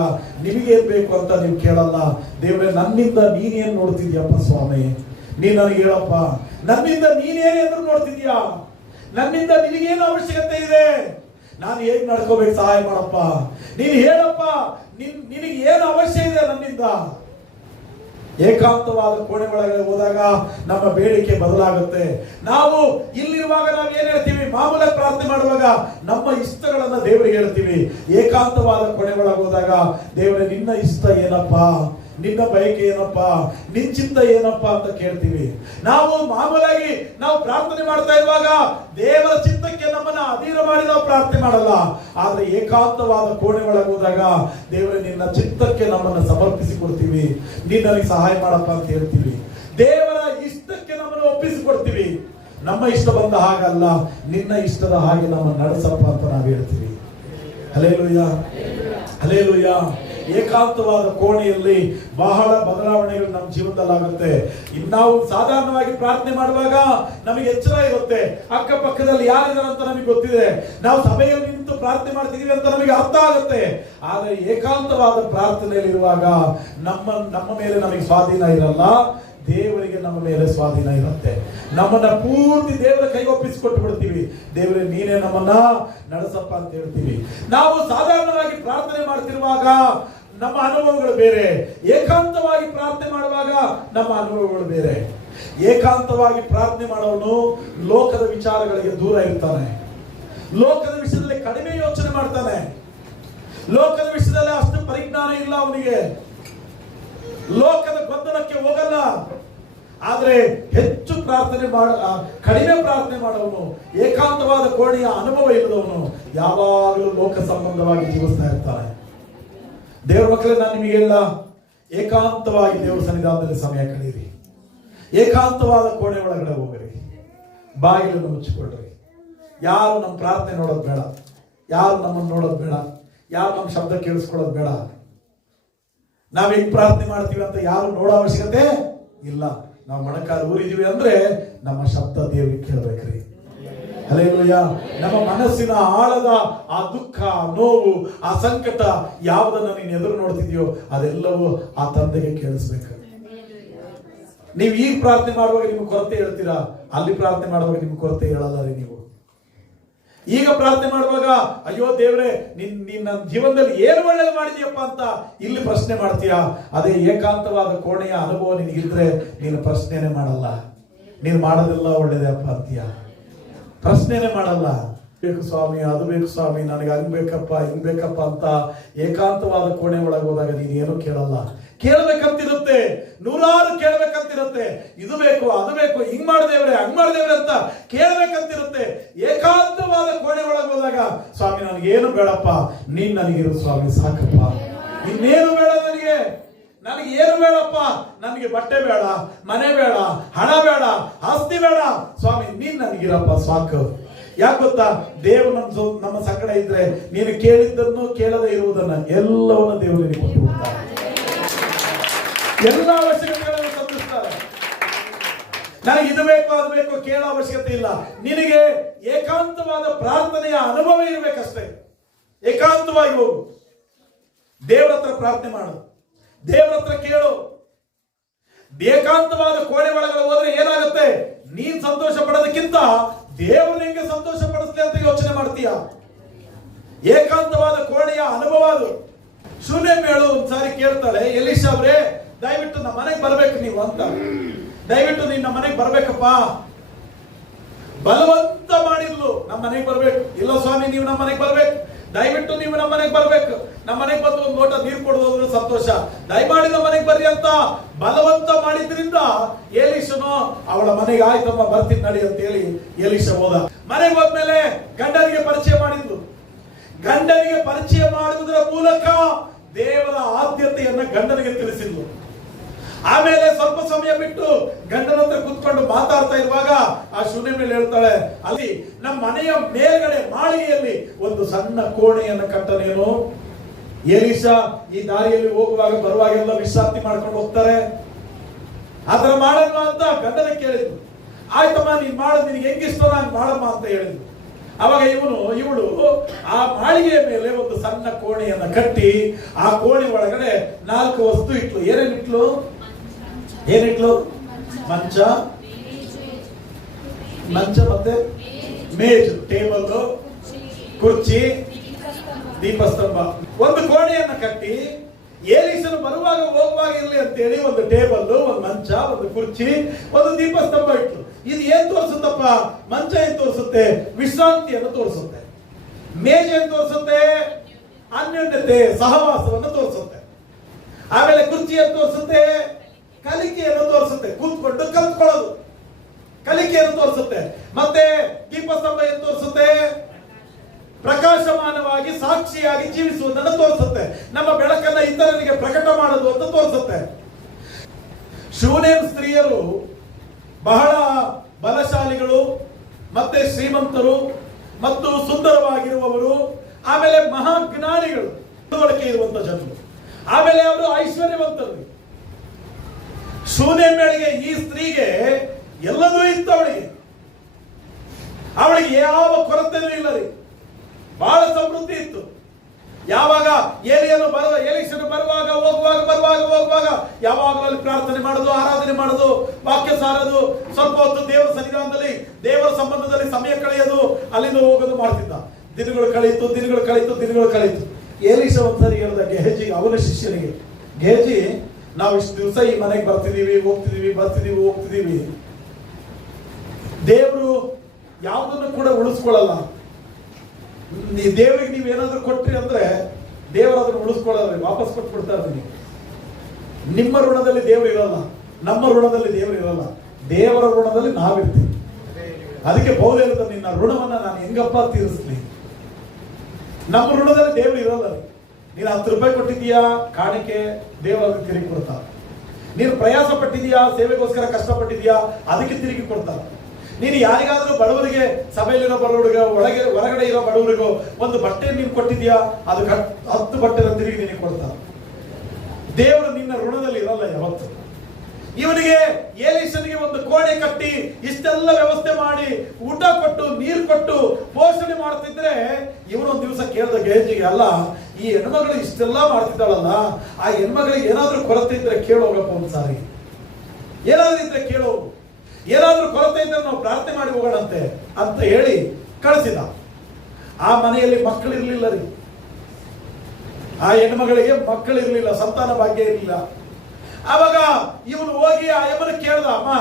ನಿಮಗೇನ್ ಬೇಕು ಅಂತ ನೀವು ಕೇಳಲ್ಲ. ದೇವರೇ, ನನ್ನಿಂದ ನೀನೇನ್ ನೋಡ್ತಿದ್ಯಪ್ಪ ಸ್ವಾಮಿ, ನೀನ್ ನನಗೆ ಹೇಳಪ್ಪ, ನನ್ನಿಂದ ನೀನೇನೇನು ನೋಡ್ತಿದ್ಯಾ, ನನ್ನಿಂದ ನಿನಗೇನು ಅವಶ್ಯಕತೆ ಇದೆ, ನಾನು ಹೇಗ್ ನಡ್ಕೋಬೇಕು ಸಹಾಯ ಮಾಡಪ್ಪ, ನೀನು ಹೇಳಪ್ಪ, ನಿನಗೆ ಏನು ಅವಶ್ಯ ಇದೆ ನನ್ನಿಂದ. ಏಕಾಂತವಾದ ಕೋಣೆ ಒಳಗಡೆ ಹೋದಾಗ ನಮ್ಮ ಬೇಡಿಕೆ ಬದಲಾಗುತ್ತೆ. ನಾವು ಇಲ್ಲಿರುವಾಗ ನಾವು ಏನ್ ಹೇಳ್ತೀವಿ? ಮಾಮೂಲಾಗಿ ಪ್ರಾರ್ಥನೆ ಮಾಡುವಾಗ ನಮ್ಮ ಇಷ್ಟಗಳನ್ನ ದೇವರಿಗೆ ಹೇಳ್ತೀವಿ. ಏಕಾಂತವಾದ ಕೋಣೆ ಒಳಗೆ ಹೋದಾಗ ದೇವರೇ, ನಿನ್ನ ಇಷ್ಟ ಏನಪ್ಪ, ನಿನ್ನ ಬಯಕೆ ಏನಪ್ಪ, ನಿನ್ ಚಿತ್ತ ಏನಪ್ಪ ಅಂತ ಕೇಳ್ತೀವಿ. ನಾವು ಮಾಮೂಲಾಗಿ ನಾವು ಪ್ರಾರ್ಥನೆ ಮಾಡ್ತಾ ಇರುವಾಗ ದೇವರ ಚಿತ್ತಕ್ಕೆ ನಮ್ಮನ್ನ ಅಧೀನ ಮಾಡಿ ನಾವು ಪ್ರಾರ್ಥನೆ ಮಾಡಲ್ಲ. ಆದ್ರೆ ಏಕಾಂತವಾದ ಕೋಣೆ ಒಳಗೆ ಹೋದಾಗ ದೇವರೇ, ನಿನ್ನ ಚಿತ್ತಕ್ಕೆ ನಮ್ಮನ್ನ ಸಮರ್ಪಿಸಿಕೊಡ್ತೀವಿ. ನೀನ್ ನನಗೆ ಸಹಾಯ ಮಾಡಪ್ಪ ಅಂತ ಹೇಳ್ತೀವಿ. ದೇವರ ಇಷ್ಟಕ್ಕೆ ನಮ್ಮನ್ನು ಒಪ್ಪಿಸಿಕೊಡ್ತೀವಿ. ನಮ್ಮ ಇಷ್ಟ ಬಂದ ಹಾಗಲ್ಲ, ನಿನ್ನ ಇಷ್ಟದ ಹಾಗೆ ನಮ್ಮನ್ನು ನಡೆಸಪ್ಪ ಅಂತ ನಾವು ಹೇಳ್ತೀವಿ. Hallelujah, hallelujah. ಏಕಾಂತವಾದ ಕೋಣೆಯಲ್ಲಿ ಬಹಳ ಬದಲಾವಣೆಗಳು ನಮ್ಮ ಜೀವನದಲ್ಲಾಗುತ್ತೆ. ನಾವು ಸಾಧಾರಣವಾಗಿ ಪ್ರಾರ್ಥನೆ ಮಾಡುವಾಗ ನಮಗೆ ಎಚ್ಚರ ಇರುತ್ತೆ, ಅಕ್ಕಪಕ್ಕದಲ್ಲಿ ಯಾರಿದ್ದಾರೆ ಅಂತ ನಮಗೆ ಗೊತ್ತಿದೆ, ನಾವು ಸಭೆಯಲ್ಲಿ ನಿಂತು ಪ್ರಾರ್ಥನೆ ಮಾಡ್ತಿದೀವಿ ಅಂತ ನಮಗೆ ಅರ್ಥ ಆಗುತ್ತೆ. ಆದರೆ ಏಕಾಂತವಾದ ಪ್ರಾರ್ಥನೆಯಲ್ಲಿರುವಾಗ ನಮ್ಮ ಮೇಲೆ ನಮಗೆ ಸ್ವಾಧೀನ ಇರಲ್ಲ, ದೇವರಿಗೆ ನಮ್ಮ ಮೇಲೆ ಸ್ವಾಧೀನ ಇರುತ್ತೆ. ನಮ್ಮನ್ನ ಪೂರ್ತಿ ದೇವರ ಕೈಗೊಪ್ಪಿಸಿಕೊಟ್ಟು ಬಿಡ್ತೀವಿ. ದೇವರೇ ನೀನೇ ನಮ್ಮನ್ನ ನಡೆಸಪ್ಪ ಅಂತ ಹೇಳ್ತೀವಿ. ನಾವು ಸಾಧಾರಣವಾಗಿ ಪ್ರಾರ್ಥನೆ ಮಾಡ್ತಿರುವಾಗ ನಮ್ಮ ಅನುಭವಗಳು ಬೇರೆ, ಏಕಾಂತವಾಗಿ ಪ್ರಾರ್ಥನೆ ಮಾಡುವಾಗ ನಮ್ಮ ಅನುಭವಗಳು ಬೇರೆ. ಏಕಾಂತವಾಗಿ ಪ್ರಾರ್ಥನೆ ಮಾಡೋನು ಲೋಕದ ವಿಚಾರಗಳಿಗೆ ದೂರ ಇರ್ತಾನೆ, ಲೋಕದ ವಿಷಯದಲ್ಲಿ ಕಡಿಮೆ ಯೋಚನೆ ಮಾಡ್ತಾನೆ, ಲೋಕದ ವಿಷಯದಲ್ಲಿ ಅಷ್ಟು ಪರಿಜ್ಞಾನ ಇಲ್ಲ ಅವನಿಗೆ, ಲೋಕದ ಗೊಂದಲಕ್ಕೆ ಹೋಗಲ್ಲ. ಆದ್ರೆ ಹೆಚ್ಚು ಪ್ರಾರ್ಥನೆ ಕಡಿಮೆ ಪ್ರಾರ್ಥನೆ ಮಾಡೋನು, ಏಕಾಂತವಾದ ಕೋಣೆಯ ಅನುಭವ ಇಲ್ಲದವನು ಯಾವಾಗಲೂ ಲೋಕ ಸಂಬಂಧವಾಗಿ ಜೀವಿಸ್ತಾ ಇರ್ತಾನೆ. ದೇವರ ಮಕ್ಕಳೇ, ನಾನು ನಿಮಗೆ ಹೇಳ, ಏಕಾಂತವಾಗಿ ದೇವರ ಸನ್ನಿಧಾನದಲ್ಲಿ ಸಮಯ ಕಳೆಯಿರಿ, ಏಕಾಂತವಾದ ಕೋಣೆ ಒಳಗಡೆ ಹೋಗ್ರಿ, ಬಾಗಿಲನ್ನು ಮುಚ್ಚಿಕೊಳ್ಳ್ರಿ. ಯಾರು ನಮ್ಮ ಪ್ರಾರ್ಥನೆ ನೋಡೋದು ಬೇಡ, ಯಾರು ನಮ್ಮನ್ನು ನೋಡೋದು ಬೇಡ, ಯಾರು ನಮ್ಮ ಶಬ್ದ ಕೇಳಿಸ್ಕೊಳ್ಳೋದು ಬೇಡ. ನಾವ್ ಹೆಂಗ್ ಪ್ರಾರ್ಥನೆ ಮಾಡ್ತೀವಿ ಅಂತ ಯಾರು ನೋಡೋ ಅವಶ್ಯಕತೆ ಇಲ್ಲ. ನಾವು ಮೊಣಕಾಲು ಊರಿದೀವಿ ಅಂದ್ರೆ ನಮ್ಮ ಶಬ್ದ ದೇವರಿಗೆ ಕೇಳಬೇಕ್ರಿ. ಹಲ್ಲೆಲೂಯಾ. ನಮ್ಮ ಮನಸ್ಸಿನ ಆಳದ ಆ ದುಃಖ, ನೋವು, ಆ ಸಂಕಟ ಯಾವುದನ್ನ ನೀನು ಎದುರು ನೋಡ್ತಿದ್ಯೋ ಅದೆಲ್ಲವೂ ಆ ತಂದೆಗೆ ಕೇಳಿಸ್ಬೇಕು. ನೀವು ಈಗ ಪ್ರಾರ್ಥನೆ ಮಾಡುವಾಗ ನಿಮ್ಗೆ ಕೊರತೆ ಹೇಳ್ತೀರಾ, ಅಲ್ಲಿ ಪ್ರಾರ್ಥನೆ ಮಾಡುವಾಗ ನಿಮ್ಗೆ ಕೊರತೆ ಹೇಳಲ್ಲ ರೀ. ನೀವು ಈಗ ಪ್ರಾರ್ಥನೆ ಮಾಡುವಾಗ ಅಯ್ಯೋ ದೇವ್ರೆ ನೀನ್ ನನ್ನ ಜೀವನದಲ್ಲಿ ಏನು ಒಳ್ಳೇದು ಮಾಡಿದ್ಯಪ್ಪ ಅಂತ ಇಲ್ಲಿ ಪ್ರಶ್ನೆ ಮಾಡ್ತೀಯಾ. ಅದೇ ಏಕಾಂತವಾದ ಕೋಣೆಯ ಅನುಭವ ನಿನಗಿದ್ರೆ ನೀನು ಪ್ರಶ್ನೆನೇ ಮಾಡಲ್ಲ, ನೀನು ಮಾಡೋದೆಲ್ಲ ಒಳ್ಳೇದಪ್ಪ ಅಂತೀಯ, ಪ್ರಶ್ನೆನೇ ಮಾಡಲ್ಲ. ಬೇಕು ಸ್ವಾಮಿ, ಅದು ಬೇಕು ಸ್ವಾಮಿ, ನನಗೆ ಹಂಗ್ ಬೇಕಪ್ಪ ಹಿಂಗ್ ಬೇಕಪ್ಪ ಅಂತ ಏಕಾಂತವಾದ ಕೋಣೆ ಒಳಗೆ ಹೋದಾಗ ನೀನು ಏನು ಕೇಳಲ್ಲ. ಕೇಳ್ಬೇಕಂತಿರುತ್ತೆ, ನೂರಾರು ಕೇಳ್ಬೇಕಂತಿರುತ್ತೆ, ಇದು ಬೇಕು ಅದು ಬೇಕು, ಹಿಂಗ್ ಮಾಡ್ದೇವ್ರೆ ಹಂಗ್ ಮಾಡ್ದೇವ್ರೆ ಅಂತ ಕೇಳ್ಬೇಕಂತಿರುತ್ತೆ. ಏಕಾಂತವಾದ ಕೋಣೆ ಒಳಗೆ ಹೋದಾಗ ಸ್ವಾಮಿ ನನಗೇನು ಬೇಡಪ್ಪ, ನೀನ್ ನನಗಿರು ಸ್ವಾಮಿ ಸಾಕಪ್ಪ, ಇನ್ನೇನು ಬೇಡ ನನಗೆ ಏನು ಬೇಡಪ್ಪ, ನನಗೆ ಬಟ್ಟೆ ಬೇಡ, ಮನೆ ಬೇಡ, ಹಣ ಬೇಡ, ಆಸ್ತಿ ಬೇಡ, ಸ್ವಾಮಿ ನೀನ್ ನನಗಿರಪ್ಪ ಸಾಕು. ಯಾಕೆ ಗೊತ್ತಾ, ದೇವರು ನಮ್ಮ ಸಂಕಟ ಇದ್ರೆ ನೀನು ಕೇಳಿದ್ದನ್ನು ಕೇಳದೇ ಇರುವುದನ್ನ ಎಲ್ಲವನ್ನ ದೇವರು ನಿನಗೆ ಕೊಟ್ಟು ಬಿಡ್ತಾರೆ, ಎಲ್ಲ ಅವಶ್ಯಕತೆಗಳನ್ನು ಸಂಧಿಸ್ತಾರೆ. ನನಗೆ ಇದು ಬೇಕು ಅದು ಬೇಕು ಕೇಳೋ ಅವಶ್ಯಕತೆ ಇಲ್ಲ. ನಿನಗೆ ಏಕಾಂತವಾದ ಪ್ರಾರ್ಥನೆಯ ಅನುಭವ ಇರಬೇಕಷ್ಟೇ. ಏಕಾಂತವಾಗಿ ಹೋಗು, ದೇವರ ಹತ್ರ ಪ್ರಾರ್ಥನೆ ಮಾಡು, ದೇವರ ಹತ್ರ ಕೇಳು. ಏಕಾಂತವಾದ ಕೋಣೆ ಒಳಗಡೆ ಹೋದ್ರೆ ಏನಾಗುತ್ತೆ, ನೀನ್ ಸಂತೋಷ ಪಡೋದಕ್ಕಿಂತ ದೇವರು ನಿಂಗೆ ಸಂತೋಷ ಪಡಿಸ್ಲಿ ಅಂತ ಯೋಚನೆ ಮಾಡ್ತೀಯ. ಏಕಾಂತವಾದ ಕೋಣೆಯ ಅನುಭವ ಅದು. ಶೂನ್ಯಂ ಹೇಳು ಒಂದ್ಸಾರಿ ಕೇಳ್ತಾಳೆ, ಎಲೀಷಾ ಅವ್ರೆ ದಯವಿಟ್ಟು ನಮ್ಮ ಮನೆಗೆ ಬರ್ಬೇಕು ನೀವು ಅಂತ, ದಯವಿಟ್ಟು ನೀನ್ ನಮ್ಮ ಮನೆಗೆ ಬರ್ಬೇಕಪ್ಪ. ಬಲವಂತ ಮಾಡಿದ್ಲು, ನಮ್ಮ ಮನೆಗೆ ಬರ್ಬೇಕು. ಇಲ್ಲ ಸ್ವಾಮಿ ನೀವು ನಮ್ಮ ಮನೆಗೆ ಬರ್ಬೇಕು, ದಯವಿಟ್ಟು ನೀವು ನಮ್ಮ ಮನೆಗೆ ಬರ್ಬೇಕು, ನಮ್ಮ ಮನೆಗೆ ಬಂದು ಒಂದು ಲೋಟ ನೀರು ಕೊಡೋದ್ರ ಸಂತೋಷ, ದಯಮಾಡಿ ನಮ್ಮ ಮನೆಗೆ ಬರ್ರಿ ಅಂತ ಬಲವಂತ ಮಾಡಿದ್ರಿಂದ ಎಲೀಷನು ಅವಳ ಮನೆಗೆ ಆಯ್ತಮ್ಮ ಬರ್ತೀನಿ ನಡಿ ಅಂತ ಹೇಳಿ ಎಲೀಷಾ ಹೋದ. ಮನೆಗೆ ಹೋದ್ಮೇಲೆ ಗಂಡನಿಗೆ ಪರಿಚಯ ಮಾಡಿದ್ಲು. ಗಂಡನಿಗೆ ಪರಿಚಯ ಮಾಡುವುದರ ಮೂಲಕ ದೇವರ ಆದ್ಯತೆಯನ್ನ ಗಂಡನಿಗೆ ತಿಳಿಸಿದ್ಲು. ಆಮೇಲೆ ಸ್ವಲ್ಪ ಸಮಯ ಬಿಟ್ಟು ಗಂಡನ ಹತ್ರ ಕುತ್ಕೊಂಡು ಮಾತಾಡ್ತಾ ಇರುವಾಗ ಆ ಶೂನ್ಯ ಮೇಲೆ ಹೇಳ್ತಾಳೆ, ಅಲ್ಲಿ ನಮ್ಮ ಮನೆಯ ಮೇಲ್ಗಡೆ ಮಾಳಿಗೆಯಲ್ಲಿ ಒಂದು ಸಣ್ಣ ಕೋಣೆಯನ್ನು ಕಟ್ಟನೇನು. ಎಲೀಷಾ ಈ ದಾರಿಯಲ್ಲಿ ಹೋಗುವಾಗ ಬರುವಾಗೆಲ್ಲ ವಿಶ್ರಾಂತಿ ಮಾಡ್ಕೊಂಡು ಹೋಗ್ತಾರೆ, ಆತರ ಮಾಡೋಣ ಅಂತ ಗಂಡನ ಕೇಳಿದ್ರು. ಆಯ್ತಮ್ಮ ನೀನ್ ಮಾಡೋದು ನಿನಗೆ ಹೆಂಗಿಷ್ಟ ನಾನು ಮಾಡಮ್ಮ ಅಂತ ಹೇಳಿದ್ರು. ಅವಾಗ ಇವಳು ಆ ಮಾಳಿಗೆಯ ಮೇಲೆ ಒಂದು ಸಣ್ಣ ಕೋಣೆಯನ್ನ ಕಟ್ಟಿ ಆ ಕೋಣೆ ಒಳಗಡೆ 4 ವಸ್ತು ಇಟ್ಲು. ಏನಿಟ್ಲು? ಮಂಚ ಮತ್ತೆ ಮೇಜು, ಟೇಬಲ್, ಕುರ್ಚಿ, ದೀಪಸ್ತಂಭ, ಒಂದು ಕೋಣೆಯನ್ನ ಕಟ್ಟಿ ಎಲೀಷನು ಬರುವಾಗ ಹೋಗುವಾಗ ಇರಲಿ ಅಂತೇಳಿ ಒಂದು ಟೇಬಲ್, ಒಂದು ಮಂಚ, ಒಂದು ಕುರ್ಚಿ, ಒಂದು ದೀಪಸ್ತಂಭ ಇಟ್ಲು. ಇದು ಏನ್ ತೋರಿಸುತ್ತಪ್ಪ? ಮಂಚ ಏನ್ ತೋರಿಸುತ್ತೆ? ವಿಶ್ರಾಂತಿಯನ್ನು ತೋರಿಸುತ್ತೆ. ಮೇಜ್ ಏನ್ ತೋರಿಸುತ್ತೆ? ಅನ್ಯೋನ್ಯತೆ, ಸಹವಾಸವನ್ನು ತೋರಿಸುತ್ತೆ. ಆಮೇಲೆ ಕುರ್ಚಿ ಏನ್ ತೋರಿಸುತ್ತೆ? ಕಲಿಕೆಯನ್ನು ತೋರಿಸುತ್ತೆ, ಕೂತ್ಕೊಂಡು ಕಲ್ತ್ಕೊಳ್ಳೋದು, ಕಲಿಕೆಯನ್ನು ತೋರಿಸುತ್ತೆ. ಮತ್ತೆ ದೀಪಸ್ತಂಭ ಏನ್ ತೋರಿಸುತ್ತೆ? ಪ್ರಕಾಶಮಾನವಾಗಿ ಸಾಕ್ಷಿಯಾಗಿ ಜೀವಿಸುವುದನ್ನು ತೋರಿಸುತ್ತೆ, ನಮ್ಮ ಬೆಳಕನ್ನ ಇತರರಿಗೆ ಪ್ರಕಟ ಮಾಡೋದು ಅಂತ ತೋರಿಸುತ್ತೆ. ಶೂನೇಮ್ ಸ್ತ್ರೀಯರು ಬಹಳ ಬಲಶಾಲಿಗಳು, ಮತ್ತೆ ಶ್ರೀಮಂತರು ಮತ್ತು ಸುಂದರವಾಗಿರುವವರು, ಆಮೇಲೆ ಮಹಾಜ್ಞಾನಿಗಳು, ತಿಳುವಳಿಕೆ ಇರುವಂತ ಜನರು, ಆಮೇಲೆ ಅವರು ಐಶ್ವರ್ಯವಂತರು. ಶೂನೇಮ್ಯಳಿಗೆ, ಈ ಸ್ತ್ರೀಗೆ ಎಲ್ಲದೂ ಇತ್ತು. ಅವಳಿಗೆ ಯಾವ ಕೊರತೆನೂ ಇಲ್ಲ ರೀ, ಬಹಳ ಸಮೃದ್ಧಿ ಇತ್ತು. ಯಾವಾಗ ಎಲೀಷನು ಬರುವಾಗ ಹೋಗುವಾಗ ಯಾವಾಗಲೂ ಅಲ್ಲಿ ಪ್ರಾರ್ಥನೆ ಮಾಡೋದು, ಆರಾಧನೆ ಮಾಡೋದು, ವಾಕ್ಯ ಸಾರೋದು, ಸ್ವಲ್ಪ ಹೊತ್ತು ದೇವರ ಸನ್ನಿಧಾನದಲ್ಲಿ ದೇವರ ಸಂಬಂಧದಲ್ಲಿ ಸಮಯ ಕಳೆಯೋದು, ಅಲ್ಲಿಂದ ಹೋಗೋದು ಮಾಡ್ತಿದ್ದ. ದಿನಗಳು ಕಳೀತು. ಎಲೀಷ ಒಂದ್ಸರಿ ಹೇಳಿದ ಗೆಹಜಿಗೆ, ಅವನ ಶಿಷ್ಯನಿಗೆ, ಗೆಹಜಿ, ನಾವು ಇಷ್ಟು ದಿವಸ ಈ ಮನೆಗೆ ಬರ್ತಿದೀವಿ, ಹೋಗ್ತಿದೀವಿ. ದೇವರು ಯಾವುದನ್ನು ಕೂಡ ಉಳಿಸ್ಕೊಳ್ಳಲ್ಲ. ದೇವರಿಗೆ ನೀವು ಏನಾದ್ರೂ ಕೊಟ್ರಿ ಅಂದ್ರೆ ದೇವರು ಅದನ್ನು ಉಳಿಸ್ಕೊಳ್ಳಲ್ಲ, ವಾಪಸ್ ಕೊಟ್ಬಿಡ್ತಾರೆ. ನಿಮ್ಮ ಋಣದಲ್ಲಿ ದೇವರು ಇರಲ್ಲ, ನಮ್ಮ ಋಣದಲ್ಲಿ ದೇವರು ಇರಲ್ಲ, ದೇವರ ಋಣದಲ್ಲಿ ನಾವಿರ್ತೀವಿ. ಅದಕ್ಕೆ ಪೌಲ ಹೇಳ್ತಾರೆ, ನಿನ್ನ ಋಣವನ್ನ ನಾನು ಹೆಂಗಪ್ಪ ತೀರಿಸ್ಲಿ? ನಮ್ಮ ಋಣದಲ್ಲಿ ದೇವರು ಇರಲ್ಲ. ನೀನು 10 ರೂಪಾಯಿ ಕೊಟ್ಟಿದ್ದೀಯಾ ಕಾಣಿಕೆ, ದೇವರ ತಿರುಗಿ ಕೊಡ್ತಾರೆ. ನೀನು ಪ್ರಯಾಸ ಪಟ್ಟಿದೀಯಾ, ಸೇವೆಗೋಸ್ಕರ ಕಷ್ಟಪಟ್ಟಿದೀಯಾ, ಅದಕ್ಕೆ ತಿರುಗಿ ಕೊಡ್ತಾರೆ. ನೀನು ಯಾರಿಗಾದ್ರೂ ಬಡವರಿಗೆ, ಸಭೆಯಲ್ಲಿರೋ ಬಡವರಿಗೋ, ಹೊರಗಡೆ ಇರೋ ಬಡವರಿಗೋ ಒಂದು ಬಟ್ಟೆ ನೀನು ಕೊಟ್ಟಿದ್ಯಾ, ಅದು 10 ಬಟ್ಟೆನ ತಿರುಗಿ ನಿನಗೆ ಕೊಡ್ತಾರೆ. ದೇವರು ನಿನ್ನ ಋಣದಲ್ಲಿ ಇರಲ್ಲ ಯಾವತ್ತು. ಇವನಿಗೆ, ಎಲೀಷನಿಗೆ ಒಂದು ಕೋಣೆ ಕಟ್ಟಿ ಇಷ್ಟೆಲ್ಲ ವ್ಯವಸ್ಥೆ ಮಾಡಿ ಊಟ ಕೊಟ್ಟು ನೀರು ಕೊಟ್ಟು ಪೋಷಣೆ ಮಾಡ್ತಿದ್ರೆ, ಇವನೊಂದು ದಿವಸ ಕೇಳಿದ ಗೆಹಜಿಗೆ, ಅಲ್ಲ ಈ ಹೆಣ್ಮಗಳು ಇಷ್ಟೆಲ್ಲ ಮಾಡ್ತಿದ್ದಾಳಲ್ಲ, ಆ ಹೆಣ್ಮಗಳಿಗೆ ಏನಾದ್ರೂ ಕೊರತೆ ಇದ್ರೆ ಕೇಳೋಗಪ್ಪ ಒಂದ್ಸಾರಿ, ಏನಾದ್ರೂ ಇದ್ರೆ ಕೇಳೋಗು, ಏನಾದ್ರೂ ಕೊರತೆ ಇದ್ರೆ ನಾವು ಪ್ರಾರ್ಥನೆ ಮಾಡಿ ಹೋಗೋಣಂತೆ ಅಂತ ಹೇಳಿ ಕಳಿಸಿದ. ಆ ಮನೆಯಲ್ಲಿ ಮಕ್ಕಳಿರ್ಲಿಲ್ಲ ರೀ, ಆ ಹೆಣ್ಮಗಳಿಗೆ ಮಕ್ಕಳಿರ್ಲಿಲ್ಲ, ಸಂತಾನ ಭಾಗ್ಯ ಇರಲಿಲ್ಲ. ಆವಾಗ ಇವನು ಹೋಗಿ ಆ ಯಮ್ಮನ ಕೇಳ್ದ, ಅಮ್ಮ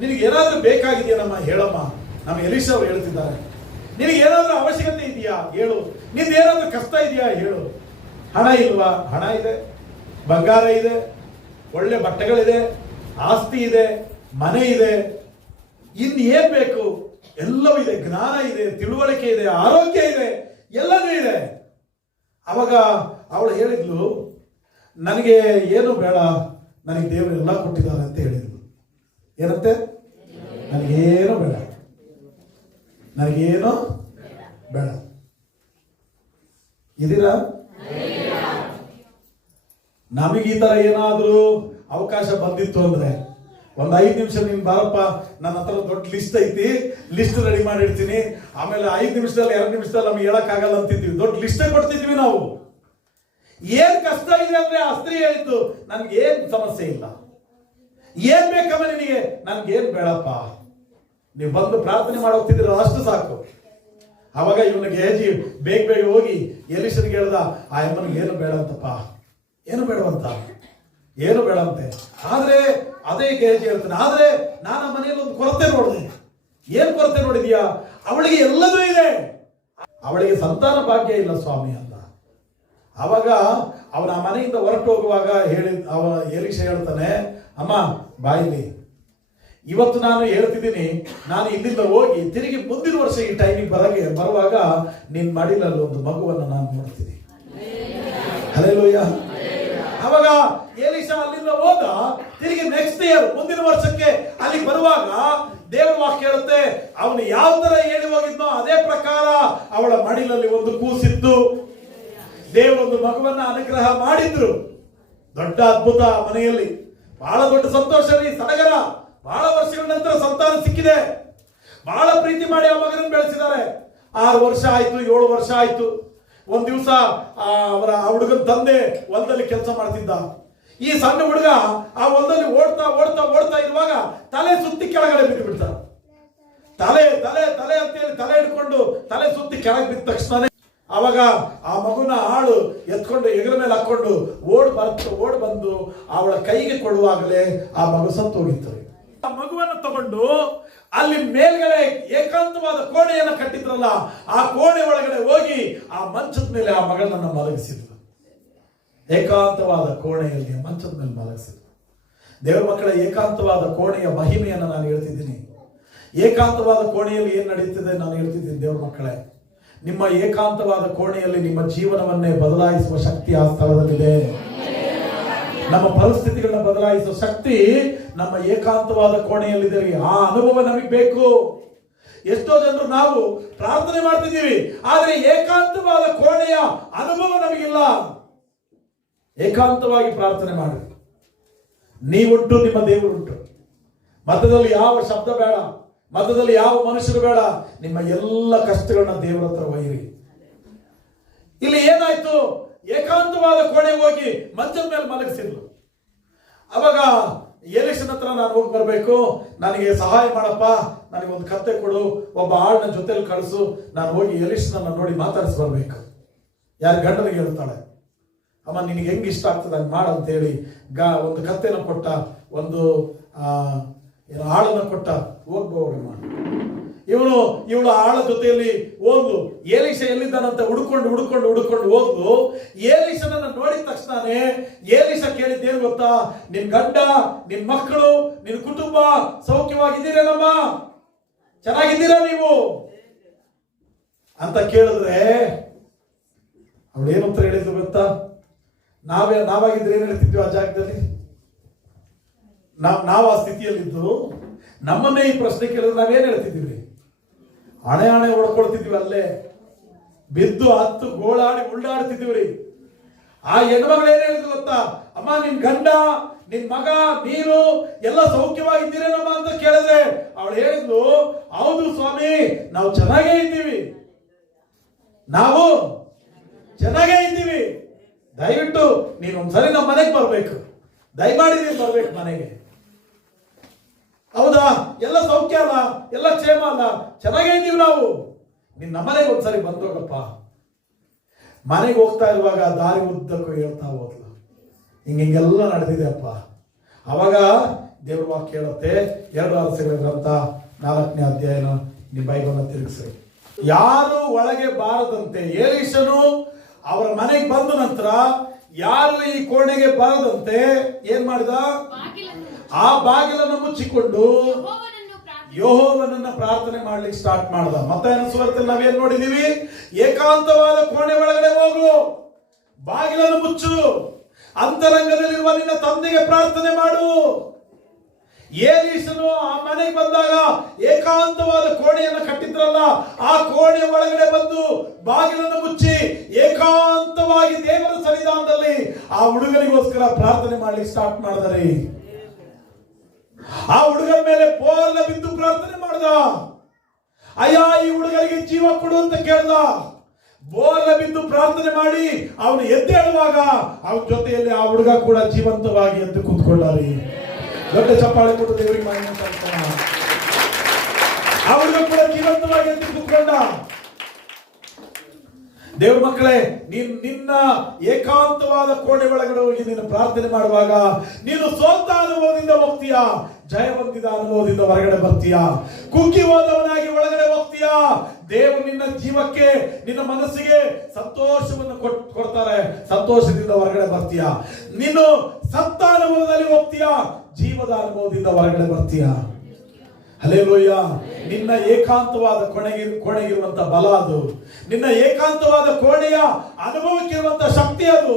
ನಿನಗೆ ಏನಾದ್ರೂ ಬೇಕಾಗಿದೆಯೇನಮ್ಮ, ಹೇಳಮ್ಮ. ನಮ್ಮ ಎಲೀಷ ಅವರು ಹೇಳ್ತಿದ್ದಾರೆ, ನಿನಗೆ ಏನಾದ್ರೂ ಅವಶ್ಯಕತೆ ಇದೆಯಾ ಹೇಳು, ನಿಂದ ಏನಾದ್ರೂ ಕಷ್ಟ ಇದೆಯಾ ಹೇಳು. ಹಣ ಇಲ್ವಾ? ಹಣ ಇದೆ, ಬಂಗಾರ ಇದೆ, ಒಳ್ಳೆ ಬಟ್ಟೆಗಳಿದೆ, ಆಸ್ತಿ ಇದೆ, ಮನೆ ಇದೆ, ಇನ್ನು ಏನ್ ಬೇಕು? ಎಲ್ಲವೂ ಇದೆ, ಜ್ಞಾನ ಇದೆ, ತಿಳುವಳಿಕೆ ಇದೆ, ಆರೋಗ್ಯ ಇದೆ, ಎಲ್ಲವೂ ಇದೆ. ಅವಾಗ ಅವಳು ಹೇಳಿದ್ಲು, ನನಗೆ ಏನು ಬೇಡ, ನನಗೆ ದೇವರು ಎಲ್ಲ ಕೊಟ್ಟಿದ್ದಾರೆ ಅಂತ ಹೇಳಿದ್ಲು. ಏನಂತೆ? ನನಗೇನು ಬೇಡ, ನನಗೇನು ಬೇಡ. ಇದೀರಾ? ನಮಗೆ ಈ ತರ ಏನಾದ್ರೂ ಅವಕಾಶ ಬಂದಿತ್ತು ಅಂದ್ರೆ, ಒಂದು 5 ನಿಮಿಷ ನೀನ್ ಬಾರಪ್ಪ, ನನ್ನ ಹತ್ರ ದೊಡ್ಡ ಲಿಸ್ಟ್ ಐತಿ, ಲಿಸ್ಟ್ ರೆಡಿ ಮಾಡಿರ್ತೀನಿ, ಆಮೇಲೆ 5 ನಿಮಿಷದಲ್ಲಿ 2 ನಿಮಿಷದಲ್ಲಿ ನಮ್ಗೆ ಹೇಳಕ್ ಆಗಲ್ಲ ಅಂತಿದ್ವಿ, ದೊಡ್ಡ ಲಿಸ್ಟೇ ಕೊಡ್ತಿದ್ವಿ ನಾವು. ಏನ್ ಕಷ್ಟ ಇದೆ ಅಂದ್ರೆ ಆ ಸ್ತ್ರೀ ಹೇಳಿದ್ದು, ನನ್ಗೇನ್ ಸಮಸ್ಯೆ ಇಲ್ಲ, ಏನ್ ಬೇಕಮ್ಮ ನಿನಗೆ? ನನ್ಗೇನ್ ಬೇಡಪ್ಪ, ನೀವು ಬಂದು ಪ್ರಾರ್ಥನೆ ಮಾಡಿ ಹೋಗ್ತಿದ್ದೀರ ಅಷ್ಟು ಸಾಕು. ಅವಾಗ ಇವನಿಗೆ ಗೆಹಜಿ ಬೇಗ ಹೋಗಿ ಎಲೀಷನಿಗೆ ಹೇಳ್ದ, ಆ ಅಮ್ಮನಿಗೆ ಏನು ಬೇಡ ಅಂತಪ್ಪ, ಏನು ಬೇಡವಂತ, ಏನು ಬೇಡ ಅಂತೆ. ಆದ್ರೆ ಅದೇ ಗೆಹಜಿ ಹೇಳ್ತಾನೆ, ಆದ್ರೆ ನಾನು ಆ ಮನೆಯಲ್ಲಿ ಒಂದು ಕೊರತೆ ನೋಡಿದೆ. ಏನ್ ಕೊರತೆ ನೋಡಿದ್ಯಾ? ಅವಳಿಗೆ ಎಲ್ಲದೂ ಇದೆ, ಅವಳಿಗೆ ಸಂತಾನ ಭಾಗ್ಯ ಇಲ್ಲ ಸ್ವಾಮಿ ಅಂತ. ಅವಾಗ ಅವನ ಮನೆಯಿಂದ ಹೊರಟು ಹೋಗುವಾಗ ಎಲೀಷ ಹೇಳ್ತಾನೆ, ಅಮ್ಮ ಬಾಯಿಲಿ, ಇವತ್ತು ನಾನು ಹೇಳ್ತಿದ್ದೀನಿ, ನಾನು ಇಲ್ಲಿಂದ ಹೋಗಿ ತಿರುಗಿ ಮುಂದಿನ ವರ್ಷ ಈ ಟೈಮಿಗೆ ಬರುವಾಗ ನಿನ್ ಮಡಿಲಲ್ಲಿ ಒಂದು ಮಗುವನ್ನು ನಾನು ನೋಡ್ತೀನಿ. ಹಲ್ಲೆಲೂಯಾ. ಅವಾಗ ಎಲೀಷ ಅಲ್ಲಿಂದ ಹೋದ, ತಿರುಗಿ ನೆಕ್ಸ್ಟ್ ಇಯರ್ ಮುಂದಿನ ವರ್ಷಕ್ಕೆ ಅಲ್ಲಿಗೆ ಬರುವಾಗ ದೇವರ ವಾಕ್ಯ ಹೇಳುತ್ತೆ, ಅವನು ಯಾವ ತರ ಹೇಳಿ ಹೋಗಿದ್ನೋ ಅದೇ ಪ್ರಕಾರ ಅವಳ ಮಡಿಲಲ್ಲಿ ಒಂದು ಕೂಸಿತ್ತು. ದೇವರೊಂದು ಮಗುವನ್ನ ಅನುಗ್ರಹ ಮಾಡಿದ್ರು. ದೊಡ್ಡ ಅದ್ಭುತ ಮನೆಯಲ್ಲಿ, ಬಹಳ ದೊಡ್ಡ ಸಂತೋಷ ರೀ, ಸಡಗರ. ಬಹಳ ವರ್ಷಗಳ ನಂತರ ಸಂತಾನ ಸಿಕ್ಕಿದೆ. ಬಹಳ ಪ್ರೀತಿ ಮಾಡಿ ಆ ಮಗನನ್ನು ಬೆಳೆಸಿದ್ದಾರೆ. 6 ವರ್ಷ ಆಯ್ತು, 7 ವರ್ಷ ಆಯ್ತು. ಒಂದ್ ದಿವಸ ಅವರ ಹುಡುಗನ ತಂದೆ ಹೊಲದಲ್ಲಿ ಕೆಲಸ ಮಾಡ್ತಿದ್ದ. ಈ ಸಣ್ಣ ಹುಡುಗ ಆ ಹೊಲದಲ್ಲಿ ಓಡ್ತಾ ಓಡ್ತಾ ಓಡ್ತಾ ಇರುವಾಗ ತಲೆ ಸುತ್ತಿ ಕೆಳಗಡೆ ಬಿದ್ದು ಬಿಡ್ತಾರೆ. ತಲೆ ತಲೆ ತಲೆ ಅಂತೇಳಿ ತಲೆ ಹಿಡ್ಕೊಂಡು ತಲೆ ಸುತ್ತಿ ಕೆಳಗೆ ಬಿದ್ದ ತಕ್ಷಣ ಅವಾಗ ಆ ಮಗುನ ಆಳು ಎತ್ಕೊಂಡು ಹೆಗಲ ಮೇಲೆ ಹಾಕೊಂಡು ಓಡ್ ಬಂದು ಅವಳ ಕೈಗೆ ಕೊಡುವಾಗಲೇ ಆ ಮಗು ಸತ್ತೋಗಿತ್ತು. ಆ ಮಗುವನ್ನು ತಗೊಂಡು ಅಲ್ಲಿ ಮೇಲ್ಗಡೆ ಏಕಾಂತವಾದ ಕೋಣೆಯನ್ನು ಕಟ್ಟಿದ್ರಲ್ಲ, ಆ ಕೋಣೆ ಒಳಗಡೆ ಹೋಗಿ ಆ ಮಂಚದ ಮೇಲೆ ಆ ಮಗಳನ್ನ ಮಲಗಿಸಿದ್ರು. ಏಕಾಂತವಾದ ಕೋಣೆಯಲ್ಲಿ ಮಂಚದ ಮೇಲೆ ಮಲಗಿಸಿದ್ರು. ದೇವರ ಮಕ್ಕಳ, ಏಕಾಂತವಾದ ಕೋಣೆಯ ಮಹಿಮೆಯನ್ನು ನಾನು ಹೇಳ್ತಿದ್ದೀನಿ. ಏಕಾಂತವಾದ ಕೋಣೆಯಲ್ಲಿ ಏನ್ ನಡೀತಿದೆ ನಾನು ಹೇಳ್ತಿದ್ದೀನಿ. ದೇವರ ಮಕ್ಕಳೇ, ನಿಮ್ಮ ಏಕಾಂತವಾದ ಕೋಣೆಯಲ್ಲಿ ನಿಮ್ಮ ಜೀವನವನ್ನೇ ಬದಲಾಯಿಸುವ ಶಕ್ತಿ ಆ ಸ್ಥಳದಲ್ಲಿದೆ. ನಮ್ಮ ಪರಿಸ್ಥಿತಿಗಳನ್ನ ಬದಲಾಯಿಸುವ ಶಕ್ತಿ ನಮ್ಮ ಏಕಾಂತವಾದ ಕೋಣೆಯಲ್ಲಿದೆ. ಆ ಅನುಭವ ನಮಗೆ ಬೇಕು. ಎಷ್ಟೋ ಜನರು ನಾವು ಪ್ರಾರ್ಥನೆ ಮಾಡ್ತಿದ್ದೀವಿ, ಆದರೆ ಏಕಾಂತವಾದ ಕೋಣೆಯ ಅನುಭವ ನಮಗಿಲ್ಲ. ಏಕಾಂತವಾಗಿ ಪ್ರಾರ್ಥನೆ ಮಾಡಿ. ನೀವುಂಟು, ನಿಮ್ಮ ದೇವರುಂಟು. ಮಧ್ಯದಲ್ಲಿ ಯಾವ ಶಬ್ದ ಬೇಡ, ಮಧ್ಯದಲ್ಲಿ ಯಾವ ಮನುಷ್ಯರು ಬೇಡ. ನಿಮ್ಮ ಎಲ್ಲ ಕಷ್ಟಗಳನ್ನ ದೇವರ ಹತ್ರ ಒಯ್ಯಿರಿ. ಇಲ್ಲಿ ಏನಾಯ್ತು? ಏಕಾಂತವಾದ ಕೋಣೆಗೆ ಹೋಗಿ ಮಂಚದ ಮೇಲೆ ಮಲಗಿಸಿದ್ರು. ಅವಾಗ ಎಲಿಷನ ಹತ್ರ ನಾನು ಹೋಗಿ ಬರಬೇಕು, ನನಗೆ ಸಹಾಯ ಮಾಡಪ್ಪ, ನನಗೆ ಒಂದು ಕತ್ತೆ ಕೊಡು, ಒಬ್ಬ ಆಳನ್ನ ಜೊತೆಲಿ ಕಳಿಸು, ನಾನು ಹೋಗಿ ಎಲಿಷನನ್ನ ನೋಡಿ ಮಾತಾಡಿಸಿ ಬರ್ಬೇಕು. ಯಾರು ಗಂಡನಿಗೆ ಹೇಳ್ತಾಳೆ, ಅಮ್ಮ ನಿನಗೆ ಹೆಂಗೆ ಇಷ್ಟ ಆಗ್ತದೆ ಹಂಗೆ ಮಾಡಂತೇಳಿ ಒಂದು ಕತ್ತೆನ ಕೊಟ್ಟ, ಒಂದು ಆಳನ್ನ ಕೊಟ್ಟ, ಹೋಗ್ಬೋಡು ಮಾಡಿ. ಇವಳು ಆಳ ಜೊತೆಯಲ್ಲಿ ಹೋದ್ಲು. ಏಲಿಷ ಎಲ್ಲಿದ್ದಾನಂತ ಹುಡುಕೊಂಡು ಹೋದ್ಲು. ಏಲಿಷನನ್ನ ನೋಡಿದ ತಕ್ಷಣನೇ ಏಲಿಷ ಕೇಳಿದ್ದೇನು ಗೊತ್ತಾ? ನಿನ್ ಗಂಡ, ನಿನ್ ಮಕ್ಕಳು, ನಿನ್ ಕುಟುಂಬ ಸೌಖ್ಯವಾಗಿದ್ದೀರೇನಮ್ಮ? ಚೆನ್ನಾಗಿದ್ದೀರಾ ನೀವು ಅಂತ ಕೇಳಿದ್ರೆ ಅವಳು ಏನಂತ ಹೇಳಿದ್ರು ಗೊತ್ತಾ? ನಾವಾಗಿದ್ರೆ ಏನ್ ಹೇಳ್ತಿದ್ವಿ ಆ ಜಾಗದಲ್ಲಿ? ನಾವು ಆ ಸ್ಥಿತಿಯಲ್ಲಿದ್ದು ನಮ್ಮನ್ನೇ ಈ ಪ್ರಶ್ನೆ ಕೇಳಿದ್ರೆ ನಾವೇನ್ ಹೇಳ್ತಿದ್ದೀವಿ? ಹಣೆ ಹೊಡ್ಕೊಳ್ತಿದ್ವಿ, ಅಲ್ಲೇ ಬಿದ್ದು ಹತ್ತು ಗೋಳಾಡಿ ಉಳ್ಳಾಡ್ತಿದ್ವಿ. ಆ ಹೆಣ್ಮಗಳು ಏನ್ ಹೇಳಿದ್ರು ಗೊತ್ತಾ? ಅಮ್ಮ ನಿನ್ ಗಂಡ, ನಿನ್ ಮಗ, ನೀನು ಎಲ್ಲ ಸೌಖ್ಯವಾಗಿದ್ದೀರೇನಮ್ಮ ಅಂತ ಕೇಳಿದ್ರೆ ಅವಳು ಹೇಳಿದ್ಲು, ಹೌದು ಸ್ವಾಮಿ, ನಾವು ಚೆನ್ನಾಗೇ ಇದ್ದೀವಿ, ನಾವು ಚೆನ್ನಾಗೇ ಇದ್ದೀವಿ. ದಯವಿಟ್ಟು ನೀನು ಒಂದ್ಸರಿ ನಮ್ಮ ಮನೆಗೆ ಬರ್ಬೇಕು, ದಯಮಾಡಿ ನೀನು ಬರ್ಬೇಕು ಮನೆಗೆ. ಹೌದಾ? ಎಲ್ಲ ಸೌಖ್ಯ ಅಲ್ಲ, ಎಲ್ಲ ಕ್ಷೇಮ ಅಲ್ಲ, ಚೆನ್ನಾಗೇ ಇದ್ದೀವಿ ನಾವು, ನೀನ್ ನಮ್ಮನೆಗೆ ಒಂದ್ಸರಿ ಬಂದೋಗಪ್ಪ. ಮನೆಗೆ ಹೋಗ್ತಾ ಇರುವಾಗ ದಾರಿ ಉದ್ದಕ್ಕೂ ಹೇಳ್ತಾ ಹೋದ್ಲು, ಹಿಂಗೆಲ್ಲ ನಡೆದಿದೆ ಅಪ್ಪ. ಅವಾಗ ದೇವ್ರ ವಾಕ್ಯ ಹೇಳುತ್ತೆ, 2 ಅರಸೆಗಳ ಗ್ರಂಥ 4ನೇ ಅಧ್ಯಾಯನ ನಿಮ್ಮ ಬೈಬಲ್ನ ತಿರುಗಿಸ್ರಿ. ಯಾರು ಒಳಗೆ ಬಾರದಂತೆ, ಎಲೀಷನು ಅವರ ಮನೆಗೆ ಬಂದ ನಂತರ ಯಾರು ಈ ಕೋಣೆಗೆ ಬರದಂತೆ ಏನ್ ಮಾಡಿದ? ಆ ಬಾಗಿಲನ್ನು ಮುಚ್ಚಿಕೊಂಡು ಯೆಹೋವನನ್ನ ಪ್ರಾರ್ಥನೆ ಮಾಡ್ಲಿಕ್ಕೆ ಸ್ಟಾರ್ಟ್ ಮಾಡ್ದ. ಮತ್ತಾಯನ ಸುವಾರ್ತೆಯಲ್ಲಿ ನಾವೇನ್ ನೋಡಿದೀವಿ? ಏಕಾಂತವಾದ ಕೋಣೆ ಒಳಗಡೆ ಹೋಗು, ಬಾಗಿಲನ್ನು ಮುಚ್ಚು, ಅಂತರಂಗದಲ್ಲಿರುವ ನಿನ್ನ ತಂದೆಗೆ ಪ್ರಾರ್ಥನೆ ಮಾಡು. ಎಲೀಷನು ಆ ಮನೆಗೆ ಬಂದಾಗ ಏಕಾಂತವಾದ ಕೋಣೆಯನ್ನು ಕಟ್ಟಿದ್ರಲ್ಲ, ಆ ಕೋಣೆಯ ಒಳಗಡೆ ಬಂದು ಬಾಗಿಲನ್ನು ಮುಚ್ಚಿ ಏಕಾಂತವಾಗಿ ದೇವರ ಸನ್ನಿಧಾನದಲ್ಲಿ ಆ ಹುಡುಗನಿಗೋಸ್ಕರ ಪ್ರಾರ್ಥನೆ ಮಾಡ್ಲಿಕ್ಕೆ ಸ್ಟಾರ್ಟ್ ಮಾಡಿದರೆ, ಆ ಹುಡುಗನ ಮೇಲೆ ಬೋರ್ನ ಬಿದ್ದು ಪ್ರಾರ್ಥನೆ ಮಾಡ್ದ. ಅಯ್ಯ, ಈ ಹುಡುಗರಿಗೆ ಜೀವ ಕೊಡು ಅಂತ ಕೇಳ್ದ. ಬೋರ್ನ ಬಿದ್ದು ಪ್ರಾರ್ಥನೆ ಮಾಡಿ ಅವನು ಎದ್ದೇಳುವಾಗ ಅವನ ಜೊತೆಯಲ್ಲಿ ಆ ಹುಡುಗ ಕೂಡ ಜೀವಂತವಾಗಿ ಎದ್ದು ಕೂತ್ಕೊಳ್ಳಾರಿ. ದೊಡ್ಡ ಚಪ್ಪಾಳೆ ಕೊಟ್ಟು ದೇವರಿಗೆ ಮಹಿಮೆ ಸಲ್ಲಿಸೋಣ. ಆ ಹುಡುಗ ಕೂಡ ಜೀವಂತವಾಗಿ ಎದ್ದು ಕೂತ್ಕೊಂಡ. ದೇವ್ರ ಮಕ್ಕಳೇ, ನಿನ್ನ ಏಕಾಂತವಾದ ಕೋಣೆ ಒಳಗಡೆ ಹೋಗಿ ನೀನು ಪ್ರಾರ್ಥನೆ ಮಾಡುವಾಗ ನೀನು ಸೋತ ಅನುಭವದಿಂದ ಹೋಗ್ತೀಯಾ, ಜಯ ಹೊಂದಿದ ಅನುಭವದಿಂದ ಹೊರಗಡೆ ಬರ್ತೀಯಾ, ಕುಗ್ಗಿ ಹೋದವನಾಗಿ ಒಳಗಡೆ ಹೋಗ್ತೀಯಾ. ದೇವರು ನಿನ್ನ ಜೀವಕ್ಕೆ, ನಿನ್ನ ಮನಸ್ಸಿಗೆ ಸಂತೋಷವನ್ನು ಕೊಡ್ತಾರೆ, ಸಂತೋಷದಿಂದ ಹೊರಗಡೆ ಬರ್ತೀಯಾ. ನೀನು ಸತ್ತ ಅನುಭವದಲ್ಲಿ ಹೋಗ್ತೀಯಾ, ಜೀವದ ಅನುಭವದಿಂದ ಹೊರಗಡೆ ಬರ್ತೀಯಾ. ಹಲ್ಲೆಲೂಯ. ನಿನ್ನ ಏಕಾಂತವಾದ ಕೋಣೆಗಿರುವಂತ ಬಲ ಅದು, ನಿನ್ನ ಏಕಾಂತವಾದ ಕೋಣೆಯ ಅನುಭವಕ್ಕಿರುವಂತ ಶಕ್ತಿ ಅದು.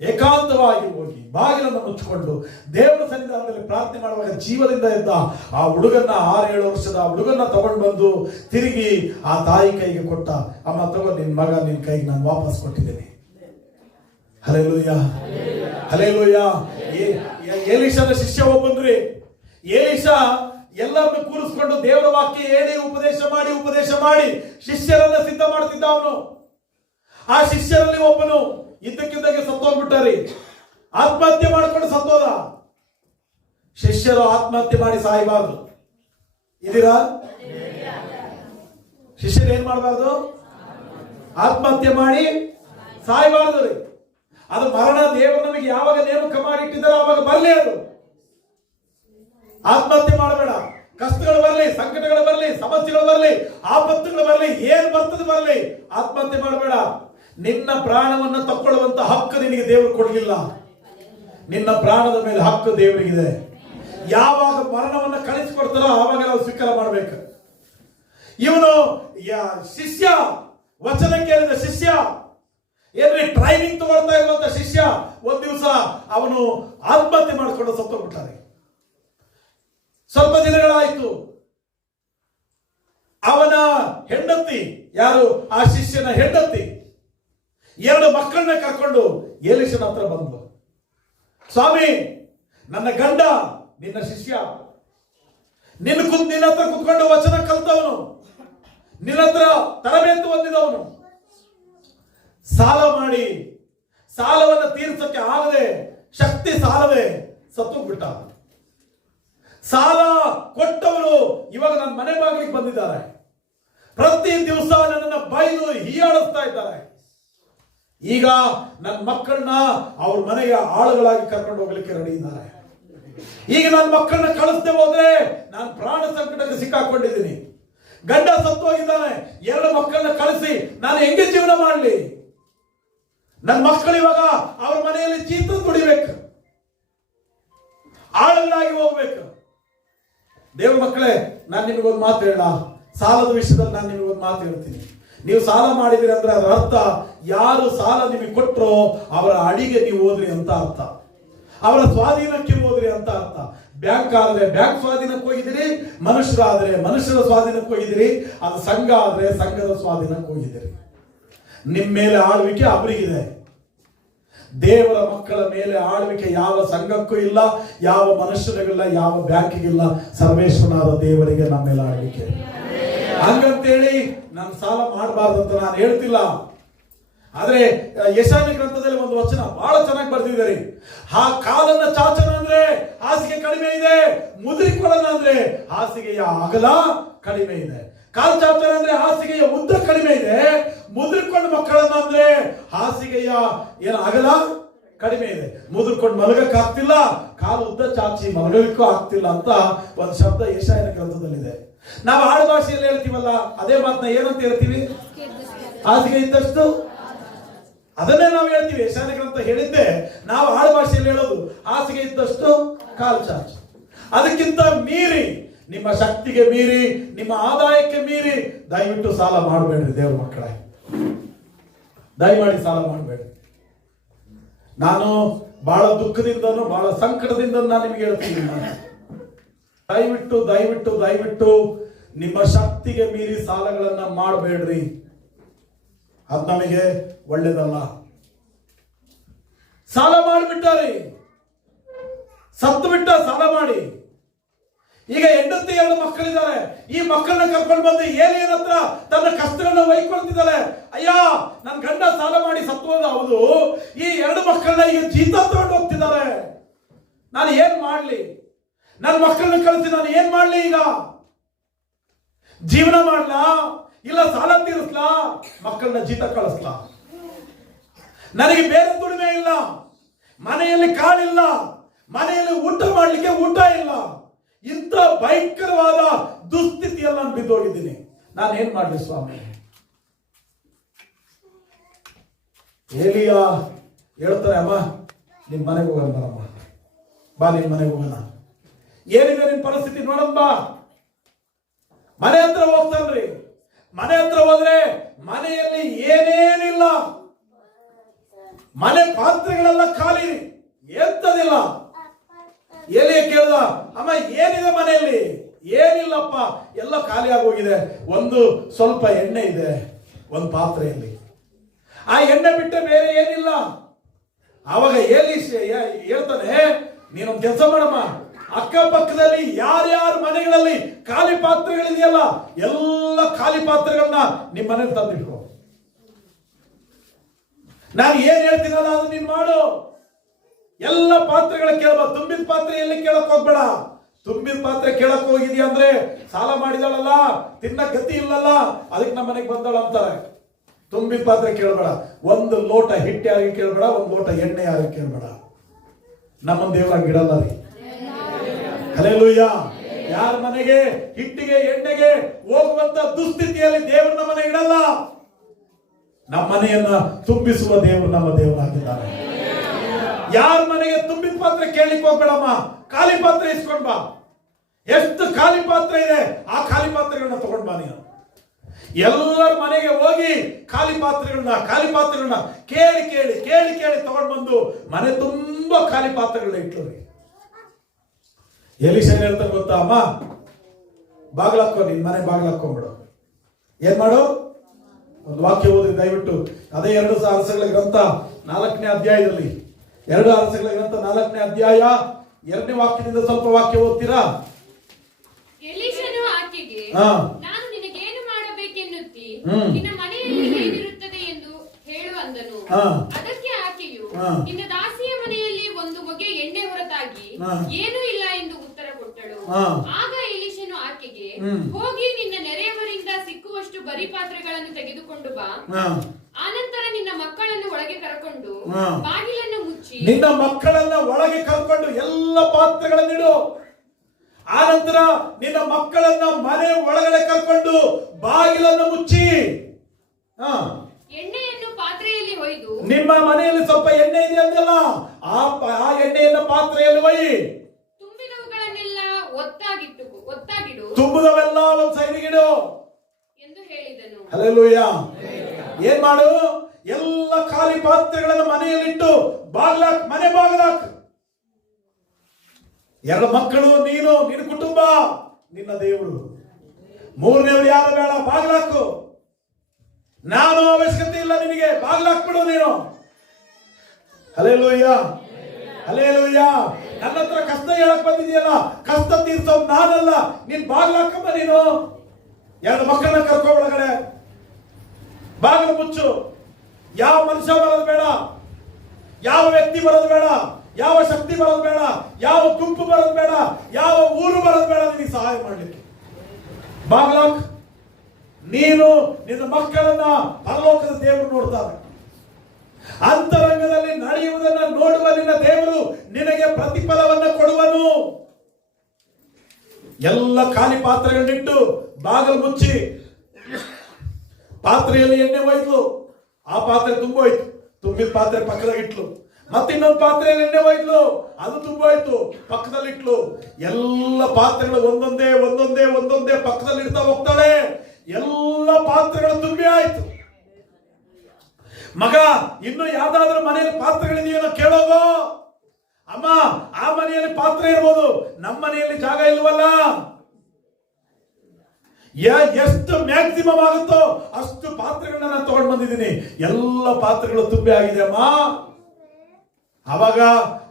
ಏಕಾಂತವಾಗಿ ಹೋಗಿ ಬಾಗಿಲನ್ನು ಮುಚ್ಚಿಕೊಂಡು ದೇವರ ಸನ್ನಿಧಾನದಲ್ಲಿ ಪ್ರಾರ್ಥನೆ ಮಾಡುವಾಗ ಜೀವದಿಂದ ಇದ್ದ ಆ ಹುಡುಗನ್ನ, 6-7 ವರ್ಷದ ಹುಡುಗನ್ನ ತಗೊಂಡು ಬಂದು ತಿರುಗಿ ಆ ತಾಯಿ ಕೈಗೆ ಕೊಟ್ಟ. ಅಮ್ಮ ತಗೋ, ನಿನ್ ಮಗ ನಿನ್ ಕೈಗೆ ನಾನು ವಾಪಸ್ ಕೊಟ್ಟಿದ್ದೇನೆ. Hallelujah, hallelujah. ಎಲೀಷನ ಶಿಷ್ಯ ಒಬ್ಬನ್ರಿ. ಎಲೀಷ ಎಲ್ಲರನ್ನು ಕೂರಿಸ್ಕೊಂಡು ದೇವರ ವಾಕ್ಯ ಹೇಳಿ ಉಪದೇಶ ಮಾಡಿ ಶಿಷ್ಯರನ್ನ ಸಿದ್ಧ ಮಾಡ್ತಿದ್ದ ಅವನು. ಆ ಶಿಷ್ಯರಲ್ಲಿ ಒಬ್ಬನು ಇದ್ದಕ್ಕಿದ್ದಾಗೆ ಸತ್ತೋಗ್ಬಿಟ್ಟಾರಿ, ಆತ್ಮಹತ್ಯೆ ಮಾಡ್ಕೊಂಡು ಸತ್ತೋದ. ಶಿಷ್ಯರು ಆತ್ಮಹತ್ಯೆ ಮಾಡಿ ಸಾಯಬಾರ್ದು. ಇದೀರಾ? ಶಿಷ್ಯರು ಏನ್ ಮಾಡಬಾರ್ದು? ಆತ್ಮಹತ್ಯೆ ಮಾಡಿ ಸಾಯಬಾರ್ದು ರೀ. ಅದು ಮರಣ ದೇವರು ನಮಗೆ ಯಾವಾಗ ನೇಮಕ ಮಾಡಿ ಇಟ್ಟಿದ್ದಾರೋ ಆವಾಗ ಬರಲಿ. ಅದು ಆತ್ಮಹತ್ಯೆ ಮಾಡಬೇಡ. ಕಷ್ಟಗಳು ಬರಲಿ, ಸಂಕಟಗಳು ಬರಲಿ, ಸಮಸ್ಯೆಗಳು ಬರಲಿ, ಆಪತ್ತುಗಳು ಬರಲಿ, ಏನ್ ಬರ್ತದೆ ಬರಲಿ, ಆತ್ಮಹತ್ಯೆ ಮಾಡಬೇಡ. ನಿನ್ನ ಪ್ರಾಣವನ್ನ ತಕ್ಕೊಳ್ಳುವಂತ ಹಕ್ಕು ನಿನಗೆ ದೇವರು ಕೊಡಲಿಲ್ಲ. ನಿನ್ನ ಪ್ರಾಣದ ಮೇಲೆ ಹಕ್ಕು ದೇವರಿಗಿದೆ. ಯಾವಾಗ ಮರಣವನ್ನ ಕಳಿಸಿಕೊಡ್ತಾರೋ ಆವಾಗ ನಾವು ಸ್ವೀಕಾರ ಮಾಡಬೇಕು. ಇವನು ಶಿಷ್ಯ, ವಚನ ಕೇಳಿದ ಶಿಷ್ಯ, ಏನ್ರಿ ಟ್ರೈನಿಂಗ್ ತಗೊಳ್ತಾ ಇರುವಂತ ಶಿಷ್ಯ ಒಂದ್ ದಿವಸ ಅವನು ಆತ್ಮಹತ್ಯೆ ಮಾಡಿಕೊಂಡು ಸತ್ತೋಗ್ಬಿಟ್ಟಾರೆ. ಸ್ವಲ್ಪ ದಿನಗಳಾಯ್ತು. ಅವನ ಹೆಂಡತಿ, ಯಾರು ಆ ಶಿಷ್ಯನ ಹೆಂಡತಿ, 2 ಮಕ್ಕಳನ್ನ ಕರ್ಕೊಂಡು ಎಲೀಷನ ಹತ್ರ ಬಂದ್ಲು. ಸ್ವಾಮಿ, ನನ್ನ ಗಂಡ ನಿನ್ನ ಶಿಷ್ಯ, ನಿನ್ನ ಹತ್ರ ಕುತ್ಕೊಂಡು ವಚನ ಕಲ್ತವನು, ನಿನ್ನ ಹತ್ರ ತರಬೇತಿ ಹೊಂದಿದವನು, ಸಾಲ ಮಾಡಿ ಸಾಲವನ್ನು ತೀರ್ಸಕ್ಕೆ ಆಗದೆ, ಶಕ್ತಿ ಸಾಲದೆ ಸತ್ತೋಗ್ಬಿಟ್ಟ. ಸಾಲ ಕೊಟ್ಟವರು ಇವಾಗ ನನ್ನ ಮನೆ ಬಾಗಿಲಿಗೆ ಬಂದಿದ್ದಾರೆ. ಪ್ರತಿ ದಿವಸ ನನ್ನನ್ನು ಬೈದು ಹೀಯಾಳಿಸ್ತಾ ಇದ್ದಾರೆ. ಈಗ ನನ್ನ ಮಕ್ಕಳನ್ನ ಅವ್ರ ಮನೆಗೆ ಆಳುಗಳಾಗಿ ಕರ್ಕೊಂಡು ಹೋಗ್ಲಿಕ್ಕೆ ರೆಡಿ ಇದ್ದಾರೆ. ಈಗ ನನ್ನ ಮಕ್ಕಳನ್ನ ಕಳಿಸ್ದೆ ಹೋದ್ರೆ ನಾನು ಪ್ರಾಣ ಸಂಕಟಕ್ಕೆ ಸಿಕ್ಕಾಕೊಂಡಿದ್ದೀನಿ. ಗಂಡ ಸತ್ತು ಹೋಗಿದ್ದಾನೆ, 2 ಮಕ್ಕಳನ್ನ ಕಳಿಸಿ ನಾನು ಹೆಂಗೆ ಜೀವನ ಮಾಡಲಿ? ನನ್ನ ಮಕ್ಕಳು ಇವಾಗ ಅವ್ರ ಮನೆಯಲ್ಲಿ ಚೀತ ದುಡಿಬೇಕು, ಆಳುಗಳಾಗಿ ಹೋಗ್ಬೇಕು. ದೇವ್ರ ಮಕ್ಕಳೇ, ನಾನು ನಿಮಗೊಂದು ಮಾತು ಹೇಳ, ಸಾಲದ ವಿಷಯದಲ್ಲಿ ನಾನು ನಿಮಗೊಂದು ಮಾತು ಹೇಳ್ತೀನಿ. ನೀವು ಸಾಲ ಮಾಡಿದಿರಿ ಅಂದ್ರೆ ಅದರ ಅರ್ಥ, ಯಾರು ಸಾಲ ನಿಮಗೆ ಕೊಟ್ಟರೋ ಅವರ ಅಡಿಗೆ ನೀವು ಹೋದ್ರಿ ಅಂತ ಅರ್ಥ, ಅವರ ಸ್ವಾಧೀನಕ್ಕೆ ಹೋದ್ರಿ ಅಂತ ಅರ್ಥ. ಬ್ಯಾಂಕ್ ಆದ್ರೆ ಬ್ಯಾಂಕ್ ಸ್ವಾಧೀನಕ್ಕೆ ಹೋಗಿದ್ದೀರಿ, ಮನುಷ್ಯರಾದ್ರೆ ಮನುಷ್ಯರ ಸ್ವಾಧೀನಕ್ಕೆ ಹೋಗಿದ್ದೀರಿ, ಅದು ಸಂಘ ಆದ್ರೆ ಸಂಘದ ಸ್ವಾಧೀನಕ್ಕೆ ಹೋಗಿದ್ದೀರಿ. ನಿಮ್ಮ ಮೇಲೆ ಆಳ್ವಿಕೆ ಅವರಿಗಿದೆ. ದೇವರ ಮಕ್ಕಳ ಮೇಲೆ ಆಳ್ವಿಕೆ ಯಾವ ಸಂಘಕ್ಕೂ ಇಲ್ಲ, ಯಾವ ಮನುಷ್ಯನಿಗಿಲ್ಲ, ಯಾವ ಬ್ಯಾಂಕಿಗಿಲ್ಲ. ಸರ್ವೇಶ್ವರನಾದ ದೇವರಿಗೆ ನಮ್ಮ ಮೇಲೆ ಆಳ್ವಿಕೆ. ಹಂಗಂತೇಳಿ ನಾನು ಸಾಲ ಮಾಡಬಾರ್ದಂತ ನಾನು ಹೇಳ್ತಿಲ್ಲ. ಆದ್ರೆ ಯೆಶಾಯ ಗ್ರಂಥದಲ್ಲಿ ಒಂದು ವಚನ ಬಹಳ ಚೆನ್ನಾಗಿ ಬರ್ತಿದ್ದಾರೆ. ಆ ಕಾಲನ್ನ ಚಾಚನ ಅಂದ್ರೆ ಹಾಸಿಗೆ ಕಡಿಮೆ ಇದೆ, ಮುದುರಿಕೊಳ್ಳನ ಅಂದ್ರೆ ಹಾಸಿಗೆಯ ಅಗಲ ಕಡಿಮೆ ಇದೆ. ಕಾಲ್ ಚಾಚನ ಅಂದ್ರೆ ಹಾಸಿಗೆಯ ಉದ್ದ ಕಡಿಮೆ ಇದೆ, ಮುದುರಿಕೊಂಡು ಮಕ್ಕಳನ್ನ ಅಂದ್ರೆ ಹಾಸಿಗೆಯ ಅಗಲ ಕಡಿಮೆ ಇದೆ. ಮುದುರ್ಕೊಂಡು ಮಲಗಕ್ಕೆ ಆಗ್ತಿಲ್ಲ, ಕಾಲು ಉದ್ದ ಚಾಚಿ ಮಲಗಲಿಕ್ಕೂ ಆಗ್ತಿಲ್ಲ ಅಂತ ಒಂದು ಶಬ್ದ ಯೆಶಾಯನ ಗ್ರಂಥದಲ್ಲಿದೆ. ನಾವು ಆಡು ಭಾಷೆಯಲ್ಲಿ ಹೇಳ್ತೀವಲ್ಲ, ಅದೇ ಮಾತನ್ನ ಏನಂತ ಹೇಳ್ತೀವಿ? ಹಾಸಿಗೆ ಇದ್ದಷ್ಟು. ಅದನ್ನೇ ನಾವು ಹೇಳ್ತೀವಿ. ಯೆಶಾಯನ ಗ್ರಂಥ ಹೇಳಿದ್ದೆ ನಾವು ಆಡು ಭಾಷೆಯಲ್ಲಿ ಹೇಳೋದು, ಹಾಸಿಗೆ ಇದ್ದಷ್ಟು ಕಾಲು ಚಾಚು. ಅದಕ್ಕಿಂತ ಮೀರಿ, ನಿಮ್ಮ ಶಕ್ತಿಗೆ ಮೀರಿ, ನಿಮ್ಮ ಆದಾಯಕ್ಕೆ ಮೀರಿ ದಯವಿಟ್ಟು ಸಾಲ ಮಾಡಬೇಡ್ರಿ. ದೇವ್ರ ಮಕ್ಕಳೇ, ದಯಮಾಡಿ ಸಾಲ ಮಾಡಬೇಡ್ರಿ. ನಾನು ಬಹಳ ದುಃಖದಿಂದನೂ ಬಹಳ ಸಂಕಟದಿಂದ ನಾನು ನಿಮಗೆ ಹೇಳ್ತೀನಿ, ದಯವಿಟ್ಟು ದಯವಿಟ್ಟು ದಯವಿಟ್ಟು ನಿಮ್ಮ ಶಕ್ತಿಗೆ ಮೀರಿ ಸಾಲಗಳನ್ನ ಮಾಡಬೇಡ್ರಿ. ಅದು ನಮಗೆ ಒಳ್ಳೇದಲ್ಲ. ಸಾಲ ಮಾಡಿಬಿಟ್ಟಾರಿ, ಸತ್ತು ಬಿಟ್ಟ ಸಾಲ ಮಾಡಿ. ಈಗ ಹೆಂಡತಿ 2 ಮಕ್ಕಳಿದ್ದಾರೆ. ಈ ಮಕ್ಕಳನ್ನ ಕರ್ಕೊಂಡು ಬಂದು ಏಲಿಯನ ಹತ್ರ ತನ್ನ ಕಷ್ಟಗಳನ್ನ ವಹಿಕೊಳ್ತಿದ್ದಾಳೆ. ಅಯ್ಯ, ನನ್ನ ಗಂಡ ಸಾಲ ಮಾಡಿ ಸತ್ತು ಹೋದ, ಹೌದು. ಈ 2 ಮಕ್ಕಳನ್ನ ಈಗ ಜೀತ ತಗೊಂಡು ಹೋಗ್ತಿದ್ದಾರೆ. ನಾನು ಏನ್ ಮಾಡ್ಲಿ? ನನ್ನ ಮಕ್ಕಳನ್ನ ಕಳಿಸಿ ನಾನು ಏನ್ ಮಾಡ್ಲಿ? ಈಗ ಜೀವನ ಮಾಡ್ಲಾ, ಇಲ್ಲ ಸಾಲ ತೀರಿಸ್ಲಾ, ಮಕ್ಕಳನ್ನ ಜೀತ ಕಳಿಸ್ಲಾ? ನನಗೆ ಬೇರೆ ದುಡಿಮೆ ಇಲ್ಲ, ಮನೆಯಲ್ಲಿ ಕಾಳಿಲ್ಲ, ಮನೆಯಲ್ಲಿ ಊಟ ಮಾಡ್ಲಿಕ್ಕೆ ಊಟ ಇಲ್ಲ. ಇಂಥ ಭಯಂಕರವಾದ ದುಸ್ಥಿತಿಯಲ್ಲಿ ನಾನು ಬಿದ್ದೋಗಿದ್ದೀನಿ. ನಾನು ಏನ್ ಮಾಡ್ಲಿ ಸ್ವಾಮಿ? ಏಲಿಯ ಹೇಳ್ತಾರೆ, ಅಮ್ಮ ನಿಮ್ ಮನೆಗೆ ಹೋಗೋಣ ಬರಮ್ಮ, ಬಾ ನಿಮ್ ಮನೆಗೆ ಹೋಗೋಣ. ಏನಿದೆ ನಿಮ್ ಪರಿಸ್ಥಿತಿ ನೋಡಮ್ಮ ಬಾ. ಮನೆ ಹತ್ರ ಹೋಗ್ತಾನ್ರಿ. ಮನೆ ಹತ್ರ ಹೋದ್ರೆ ಮನೆಯಲ್ಲಿ ಏನೇನಿಲ್ಲ, ಮನೆ ಪಾತ್ರೆಗಳೆಲ್ಲ ಖಾಲಿ, ಎಂತದಿಲ್ಲ. ಎಲ್ಲಿ ಕೇಳ್ದ, ಅಮ್ಮ ಏನಿದೆ ಮನೆಯಲ್ಲಿ? ಏನಿಲ್ಲಪ್ಪ, ಎಲ್ಲ ಖಾಲಿ ಆಗೋಗಿದೆ. ಒಂದು ಸ್ವಲ್ಪ ಎಣ್ಣೆ ಇದೆ ಒಂದು ಪಾತ್ರೆಯಲ್ಲಿ, ಆ ಎಣ್ಣೆ ಬಿಟ್ಟೆ ಬೇರೆ ಏನಿಲ್ಲ. ಆವಾಗ ಏಲಿ ಹೇಳ್ತಾನೆ, ನೀನೊಂದು ಕೆಲಸ ಮಾಡಮ್ಮ, ಅಕ್ಕಪಕ್ಕದಲ್ಲಿ ಯಾರ್ಯಾರ ಮನೆಗಳಲ್ಲಿ ಖಾಲಿ ಪಾತ್ರೆಗಳಿದೆಯಲ್ಲ, ಎಲ್ಲ ಖಾಲಿ ಪಾತ್ರೆಗಳನ್ನ ನಿಮ್ಮ ಮನೇಲಿ ತಂದಿಟ್ಕೋ. ನಾನು ಏನ್ ಹೇಳ್ತೀನಲ್ಲ ಅದು ನೀನ್ ಮಾಡು. ಎಲ್ಲ ಪಾತ್ರೆಗಳ ಕೇಳಬ, ತುಂಬಿದ ಪಾತ್ರೆ ಎಲ್ಲಿ ಕೇಳಕ್ ಹೋಗ್ಬೇಡ. ತುಂಬಿದ ಪಾತ್ರೆ ಕೇಳಕ್ ಹೋಗಿದ್ಯಾ ಅಂದ್ರೆ ಸಾಲ ಮಾಡಿದಾಳಲ್ಲ, ತಿನ್ನ ಗತಿ ಇಲ್ಲಲ್ಲ, ಅದಕ್ಕೆ ನಮ್ಮ ಮನೆಗೆ ಬಂದಾಳ ಅಂತಾರೆ. ತುಂಬಿದ ಪಾತ್ರೆ ಕೇಳಬೇಡ. ಒಂದು ಲೋಟ ಹಿಟ್ಟು ಯಾರಿಗೆ ಕೇಳಬೇಡ, ಒಂದು ಲೋಟ ಎಣ್ಣೆ ಯಾರಿಗೆ ಕೇಳಬೇಡ. ನಮ್ಮ ದೇವರ ಗಿಡಲ್ಲ ರೀ. ಹಲ್ಲೆಲೂಯಾ. ಯಾರ ಮನೆಗೆ ಹಿಟ್ಟಿಗೆ ಎಣ್ಣೆಗೆ ಹೋಗುವಂತ ದುಸ್ಥಿತಿಯಲ್ಲಿ ದೇವರು ನಮ್ಮನೆ ಇಡಲ್ಲ. ನಮ್ಮ ಮನೆಯನ್ನ ತುಂಬಿಸುವ ದೇವರು ನಮ್ಮ ದೇವರಾಗಿದ್ದಾರೆ. ಯಾರ ಮನೆಗೆ ತುಂಬಿದ ಪಾತ್ರೆ ಕೇಳಲಿಕ್ಕೆ ಹೋಗ್ಬೇಡಮ್ಮ, ಖಾಲಿ ಪಾತ್ರೆ ಇಸ್ಕೊಂಡ್ ಬಾ. ಎಷ್ಟು ಖಾಲಿ ಪಾತ್ರೆ ಇದೆ ಆ ಖಾಲಿ ಪಾತ್ರೆಗಳನ್ನ ತಗೊಂಡ್ ಬಾ ನೀನು. ಎಲ್ಲರ ಮನೆಗೆ ಹೋಗಿ ಖಾಲಿ ಪಾತ್ರೆಗಳನ್ನ ಕೇಳಿ ಕೇಳಿ ಕೇಳಿ ಕೇಳಿ ತಗೊಂಡು ಬಂದು ಮನೆ ತುಂಬಾ ಖಾಲಿ ಪಾತ್ರೆಗಳನ್ನ ಇಟ್ರು. ಎಲೀಷಾ ಹೇಳ್ತಾರೆ ಗೊತ್ತಾ, ಅಮ್ಮ ಬಾಗ್ಲಾಕೋ, ನಿನ್ ಮನೆ ಬಾಗ್ಲಾಕೊಂಡ್ಬಿಡು. ಏನ್ ಮಾಡು? ಒಂದು ವಾಕ್ಯ ಓದಿ ದಯವಿಟ್ಟು. ಅದೇ 2 ಅರಸಗಳ ಗ್ರಂಥ 4ನೇ ಅಧ್ಯಾಯದಲ್ಲಿ, 2 ಅರಸಗಳ ಗ್ರಂಥ 4ನೇ ಅಧ್ಯಾಯ 2ನೇ ವಾಕ್ಯದಿಂದ ಸ್ವಲ್ಪ ವಾಕ್ಯ ಓದ್ತೀರಾ? ಎಲೀಷನು ಆಕೆಗೆ, ನಾನು ನಿನಗೇನು ಮಾಡಬೇಕೆನ್ನುತ್ತಿ, ನಿನ್ನ ಮನೆಯಲ್ಲಿ ಏನಿರುತ್ತದೆ ಎಂದು ಹೇಳು ಅಂದನು. ಅದಕ್ಕೆ ಆಕೆಯು, ನಿನ್ನ ದಾಸಿಯ ಮನೆಯಲ್ಲಿ ಒಂದು ಮೊಗೆ ಎಣ್ಣೆ ಹೊರತಾಗಿ ಏನೂ ಇಲ್ಲ ಎಂದು ಉತ್ತರ ಕೊಟ್ಟಳು. ಆಗ ಎಲೀಷನು ಆಕೆಗೆ, ಹೋಗಿ ನಿನ್ನ ನೆರೆಯವರಿಂದ ಸಿಕ್ಕುವಷ್ಟು ಬರಿ ಪಾತ್ರೆಗಳನ್ನು ತೆಗೆದುಕೊಂಡು ಬಾ. ಆನಂತರ ನಿನ್ನ ಮಕ್ಕಳನ್ನು ಒಳಗೆ ಕರ್ಕೊಂಡು ಬಾಗಿಲನ್ನು ಮುಚ್ಚಿ, ನಿನ್ನ ಮಕ್ಕಳನ್ನ ಒಳಗೆ ಕರ್ಕೊಂಡು ಎಲ್ಲ ಪಾತ್ರೆಗಳನ್ನಿಡು. ಆನಂತರ ನಿನ್ನ ಮಕ್ಕಳನ್ನ ಮನೆ ಒಳಗಡೆ ಕರ್ಕೊಂಡು ಬಾಗಿಲನ್ನು ಮುಚ್ಚಿ, ಎಣ್ಣೆಯನ್ನು ಪಾತ್ರೆಯಲ್ಲಿ ಒಯ್ದು, ನಿಮ್ಮ ಮನೆಯಲ್ಲಿ ಸ್ವಲ್ಪ ಎಣ್ಣೆ ಇದೆಯಲ್ಲ, ಆ ಎಣ್ಣೆಯನ್ನು ಪಾತ್ರೆಯಲ್ಲಿ ಒಯ್ಯಿ. ತುಂಬಿದವುಗಳನ್ನೆಲ್ಲ ಒತ್ತಾಗಿಡು, ತುಂಬುದವೆಲ್ಲ ಒಂದು ಸೈಡಿಗಿಡು ಎಂದು ಹೇಳಿದನು. ಹಲ್ಲೆಲೂಯಾ. ಏನ್ ಮಾಡು? ಎಲ್ಲ ಖಾಲಿ ಪಾತ್ರೆಗಳನ್ನು ಮನೆಯಲ್ಲಿಟ್ಟು ಮನೆ ಬಾಗಿಲಾಕ್. 2 ಮಕ್ಕಳು, ನೀನು, ನಿನ್ನ ಕುಟುಂಬ, ನಿನ್ನ ದೇವರು. 3ನೇವರು ಯಾರು ಬೇಡ, ಬಾಗಿಲಾಕು. ನಾನು ಅವಶ್ಯಕತೆ ಇಲ್ಲ ನಿನಗೆ, ಬಾಗಿಲಾಕ್ಬಿಡು ನೀನು. Hallelujah, hallelujah. ನನ್ನ ಹತ್ರ ಕಷ್ಟ ಹೇಳಕ್ ಬಂದಿದೆಯಲ್ಲ, ಕಷ್ಟ ತೀರ್ಸೋ ನಾನಲ್ಲ, ನೀನ್ ಬಾಗಿಲಾಕಮ್ಮ. ನೀನು 2 ಮಕ್ಕಳನ್ನ ಕರ್ಕೊ ಒಳಗಡೆ, ಬಾಗಿಲು ಮುಚ್ಚು. ಯಾವ ಮನುಷ್ಯ ಬರೋದು ಬೇಡ, ಯಾವ ವ್ಯಕ್ತಿ ಬರೋದು ಬೇಡ, ಯಾವ ಶಕ್ತಿ ಬರೋದು ಬೇಡ, ಯಾವ ಗುಂಪು ಬರೋದು ಬೇಡ, ಯಾವ ಊರು ಬರೋದು ಬೇಡ ನಿನಗೆ ಸಹಾಯ ಮಾಡ್ಲಿಕ್ಕೆ. ಬಾಗ್ಲಾಕ್. ನೀನು ನಿನ್ನ ಮಕ್ಕಳನ್ನ ಪರಲೋಕದ ದೇವರು ನೋಡ್ತಾರೆ. ಅಂತರಂಗದಲ್ಲಿ ನಡೆಯುವುದನ್ನು ನೋಡುವ ನಿನ್ನ ದೇವರು ನಿನಗೆ ಪ್ರತಿಫಲವನ್ನು ಕೊಡುವನು. ಎಲ್ಲ ಖಾಲಿ ಪಾತ್ರೆಗಳನ್ನಿಟ್ಟು ಬಾಗಿಲು ಮುಚ್ಚಿ, ಪಾತ್ರೆಯಲ್ಲಿ ಎಣ್ಣೆ ಒಯ್ದು, ಆ ಪಾತ್ರೆ ತುಂಬೋಯ್ತು, ತುಂಬಿದ ಪಾತ್ರೆ ಪಕ್ಕದಾಗ ಇಟ್ಲು. ಮತ್ತೆ ಇನ್ನೊಂದು ಪಾತ್ರೆಯಲ್ಲಿ ಎಣ್ಣೆ ಒಯ್ದ್ಲು, ಅದು ತುಂಬೋಯ್ತು, ಪಕ್ಕದಲ್ಲಿ ಇಟ್ಲು. ಎಲ್ಲ ಪಾತ್ರೆಗಳು ಒಂದೊಂದೇ ಒಂದೊಂದೇ ಒಂದೊಂದೇ ಪಕ್ಕದಲ್ಲಿ ಇಡ್ತಾ ಹೋಗ್ತಾಳೆ. ಎಲ್ಲ ಪಾತ್ರೆಗಳು ತುಂಬಿ ಆಯ್ತು. ಮಗ, ಇನ್ನು ಯಾವ್ದಾದ್ರೂ ಮನೆಯಲ್ಲಿ ಪಾತ್ರೆಗಳಿದೆಯೋ ಕೇಳೋದು. ಅಮ್ಮ, ಆ ಮನೆಯಲ್ಲಿ ಪಾತ್ರೆ ಇರ್ಬೋದು, ನಮ್ಮ ಮನೆಯಲ್ಲಿ ಜಾಗ ಇಲ್ವಲ್ಲ. ಎಷ್ಟು ಮ್ಯಾಕ್ಸಿಮಮ್ ಆಗುತ್ತೋ ಅಷ್ಟು ಪಾತ್ರೆಗಳನ್ನ ನಾನು ತಗೊಂಡು ಬಂದಿದ್ದೀನಿ. ಎಲ್ಲ ಪಾತ್ರೆಗಳು ತುಂಬಿ ಆಗಿದೆ ಅಮ್ಮ. ಅವಾಗ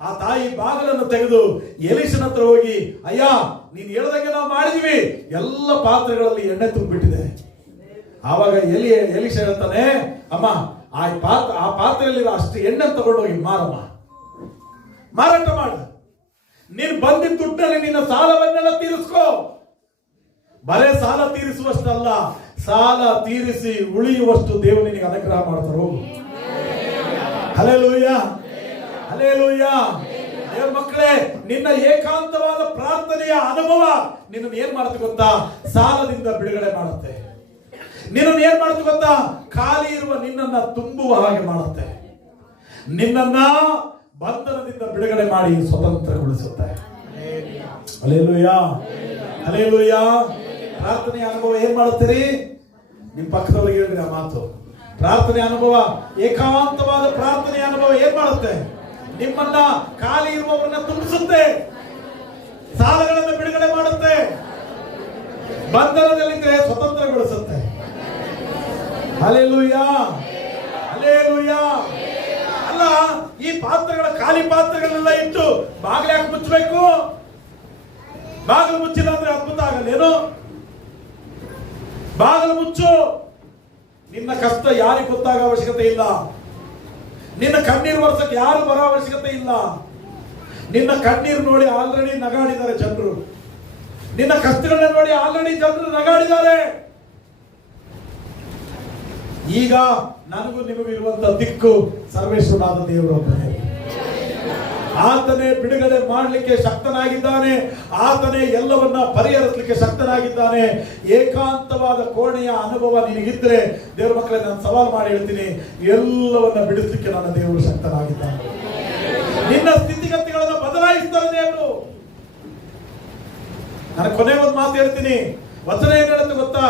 ಆ ತಾಯಿ ಬಾಗಿಲನ್ನು ತೆಗೆದು ಎಲೀಷನ ಹತ್ರ ಹೋಗಿ, ಅಯ್ಯ, ನೀನ್ ಹೇಳ್ದಂಗೆ ನಾವು ಮಾಡಿದ್ವಿ, ಎಲ್ಲ ಪಾತ್ರೆಗಳಲ್ಲಿ ಎಣ್ಣೆ ತುಂಬಿಟ್ಟಿದೆ. ಆವಾಗ ಎಲೀಷ ಹೇಳ್ತಾನೆ, ಅಮ್ಮ, ಆ ಪಾತ್ರೆಯಲ್ಲಿರೋ ಅಷ್ಟು ಎಣ್ಣೆ ತಗೊಂಡೋಗಿ ಮಾರಮ್ಮ, ಮಾರಾಟ ಮಾಡು. ನೀನ್ ಬಂದಿದ್ದ ದುಡ್ಡಲ್ಲಿ ನಿನ್ನ ಸಾಲವನ್ನೆಲ್ಲ ತೀರಿಸ್ಕೋ. ಬರೇ ಸಾಲ ತೀರಿಸುವಷ್ಟಲ್ಲ, ಸಾಲ ತೀರಿಸಿ ಉಳಿಯುವಷ್ಟು ದೇವರು ನಿನಗೆ ಅನುಗ್ರಹ ಮಾಡ್ತಾರೋ. Hallelujah, hallelujah. ದೇವರ ಮಕ್ಕಳೇ, ನಿನ್ನ ಏಕಾಂತವಾದ ಪ್ರಾರ್ಥನೆಯ ಅನುಭವ ನಿನ್ನನ್ನು ಏನ್ ಮಾಡುತ್ತೆ ಗೊತ್ತಾ? ಸಾಲದಿಂದ ಬಿಡುಗಡೆ ಮಾಡುತ್ತೆ. ನಿನ್ನನ್ನು ಏನ್ ಮಾಡುತ್ತೆ ಗೊತ್ತಾ? ಖಾಲಿ ಇರುವ ನಿನ್ನನ್ನ ತುಂಬುವ ಹಾಗೆ ಮಾಡುತ್ತೆ. ನಿನ್ನನ್ನ ಬಂಧನದಿಂದ ಬಿಡುಗಡೆ ಮಾಡಿ ಸ್ವತಂತ್ರಗೊಳಿಸುತ್ತೆ. Hallelujah, hallelujah. ಪ್ರಾರ್ಥನೆಯ ಅನುಭವ ಏನ್ ಮಾಡುತ್ತೀರಿ? ನಿಮ್ ಪಕ್ಕದವರಿಗೆ ಹೇಳ್ರಿ ಆ ಮಾತು. ಪ್ರಾರ್ಥನೆ ಅನುಭವ, ಏಕಾಂತವಾದ ಪ್ರಾರ್ಥನೆಯ ಅನುಭವ ಏನ್ ಮಾಡುತ್ತೆ? ನಿಮ್ಮನ್ನ ಖಾಲಿ ಇರುವವರನ್ನ ತುಂಬಿಸುತ್ತೆ, ಸಾಲಗಳನ್ನು ಬಿಡುಗಡೆ ಮಾಡುತ್ತೆ, ಬಂಧನದಲ್ಲಿದ್ದರೆ ಸ್ವತಂತ್ರಗೊಳಿಸುತ್ತೆ. Hallelujah, hallelujah. ಅಲ್ಲ, ಈ ಪಾತ್ರೆಗಳ ಖಾಲಿ ಪಾತ್ರೆಗಳನ್ನೆಲ್ಲ ಇಟ್ಟು ಬಾಗಿಲು ಯಾಕೆ ಮುಚ್ಚಬೇಕು? ಬಾಗಿಲು ಮುಚ್ಚಿಲ್ಲ ಅಂದ್ರೆ ಅದ್ಭುತ ಆಗಲ್ಲೇನು? ಬಾಗಿಲು ಮುಚ್ಚು. ನಿನ್ನ ಕಷ್ಟ ಯಾರಿಗೆ ಗೊತ್ತಾಗೋ ಅವಶ್ಯಕತೆ ಇಲ್ಲ. ನಿನ್ನ ಕಣ್ಣೀರು ವರ್ಷಕ್ಕೆ ಯಾರು ಬರೋ ಅವಶ್ಯಕತೆ ಇಲ್ಲ. ನಿನ್ನ ಕಣ್ಣೀರು ನೋಡಿ ಆಲ್ರೆಡಿ ನಗಾಡಿದ್ದಾರೆ ಜನರು. ನಿನ್ನ ಕಷ್ಟಗಳನ್ನ ನೋಡಿ ಆಲ್ರೆಡಿ ಜನರು ನಗಾಡಿದ್ದಾರೆ. ಈಗ ನನಗೂ ನಿಮಗೂ ಇರುವಂತ ದಿಕ್ಕು ಸರ್ವೇಶ್ವರನಾದ ದೇವರು ಒಬ್ಬನೇ. ಆತನೇ ಬಿಡುಗಡೆ ಮಾಡಲಿಕ್ಕೆ ಶಕ್ತನಾಗಿದ್ದಾನೆ. ಆತನೇ ಎಲ್ಲವನ್ನ ಪರಿಹರಿಸಲಿಕ್ಕೆ ಶಕ್ತನಾಗಿದ್ದಾನೆ. ಏಕಾಂತವಾದ ಕೋಣೆಯ ಅನುಭವ ನಿನಗಿದ್ರೆ, ದೇವರ ಮಕ್ಕಳೇ, ನಾನು ಸವಾಲು ಮಾಡಿ ಹೇಳ್ತೀನಿ, ಎಲ್ಲವನ್ನ ಬಿಡಿಸಲಿಕ್ಕೆ ನನ್ನ ದೇವರು ಶಕ್ತನಾಗಿದ್ದಾನೆ. ನಿನ್ನ ಸ್ಥಿತಿಗತಿಗಳನ್ನು ಬದಲಾಯಿಸ್ತಾರೆ ದೇವರು. ನಾನು ಕೊನೆ ಒಂದು ಮಾತು ಹೇಳ್ತೀನಿ. ವಚನ ಏನ್ ಹೇಳುತ್ತೆ ಗೊತ್ತಾ?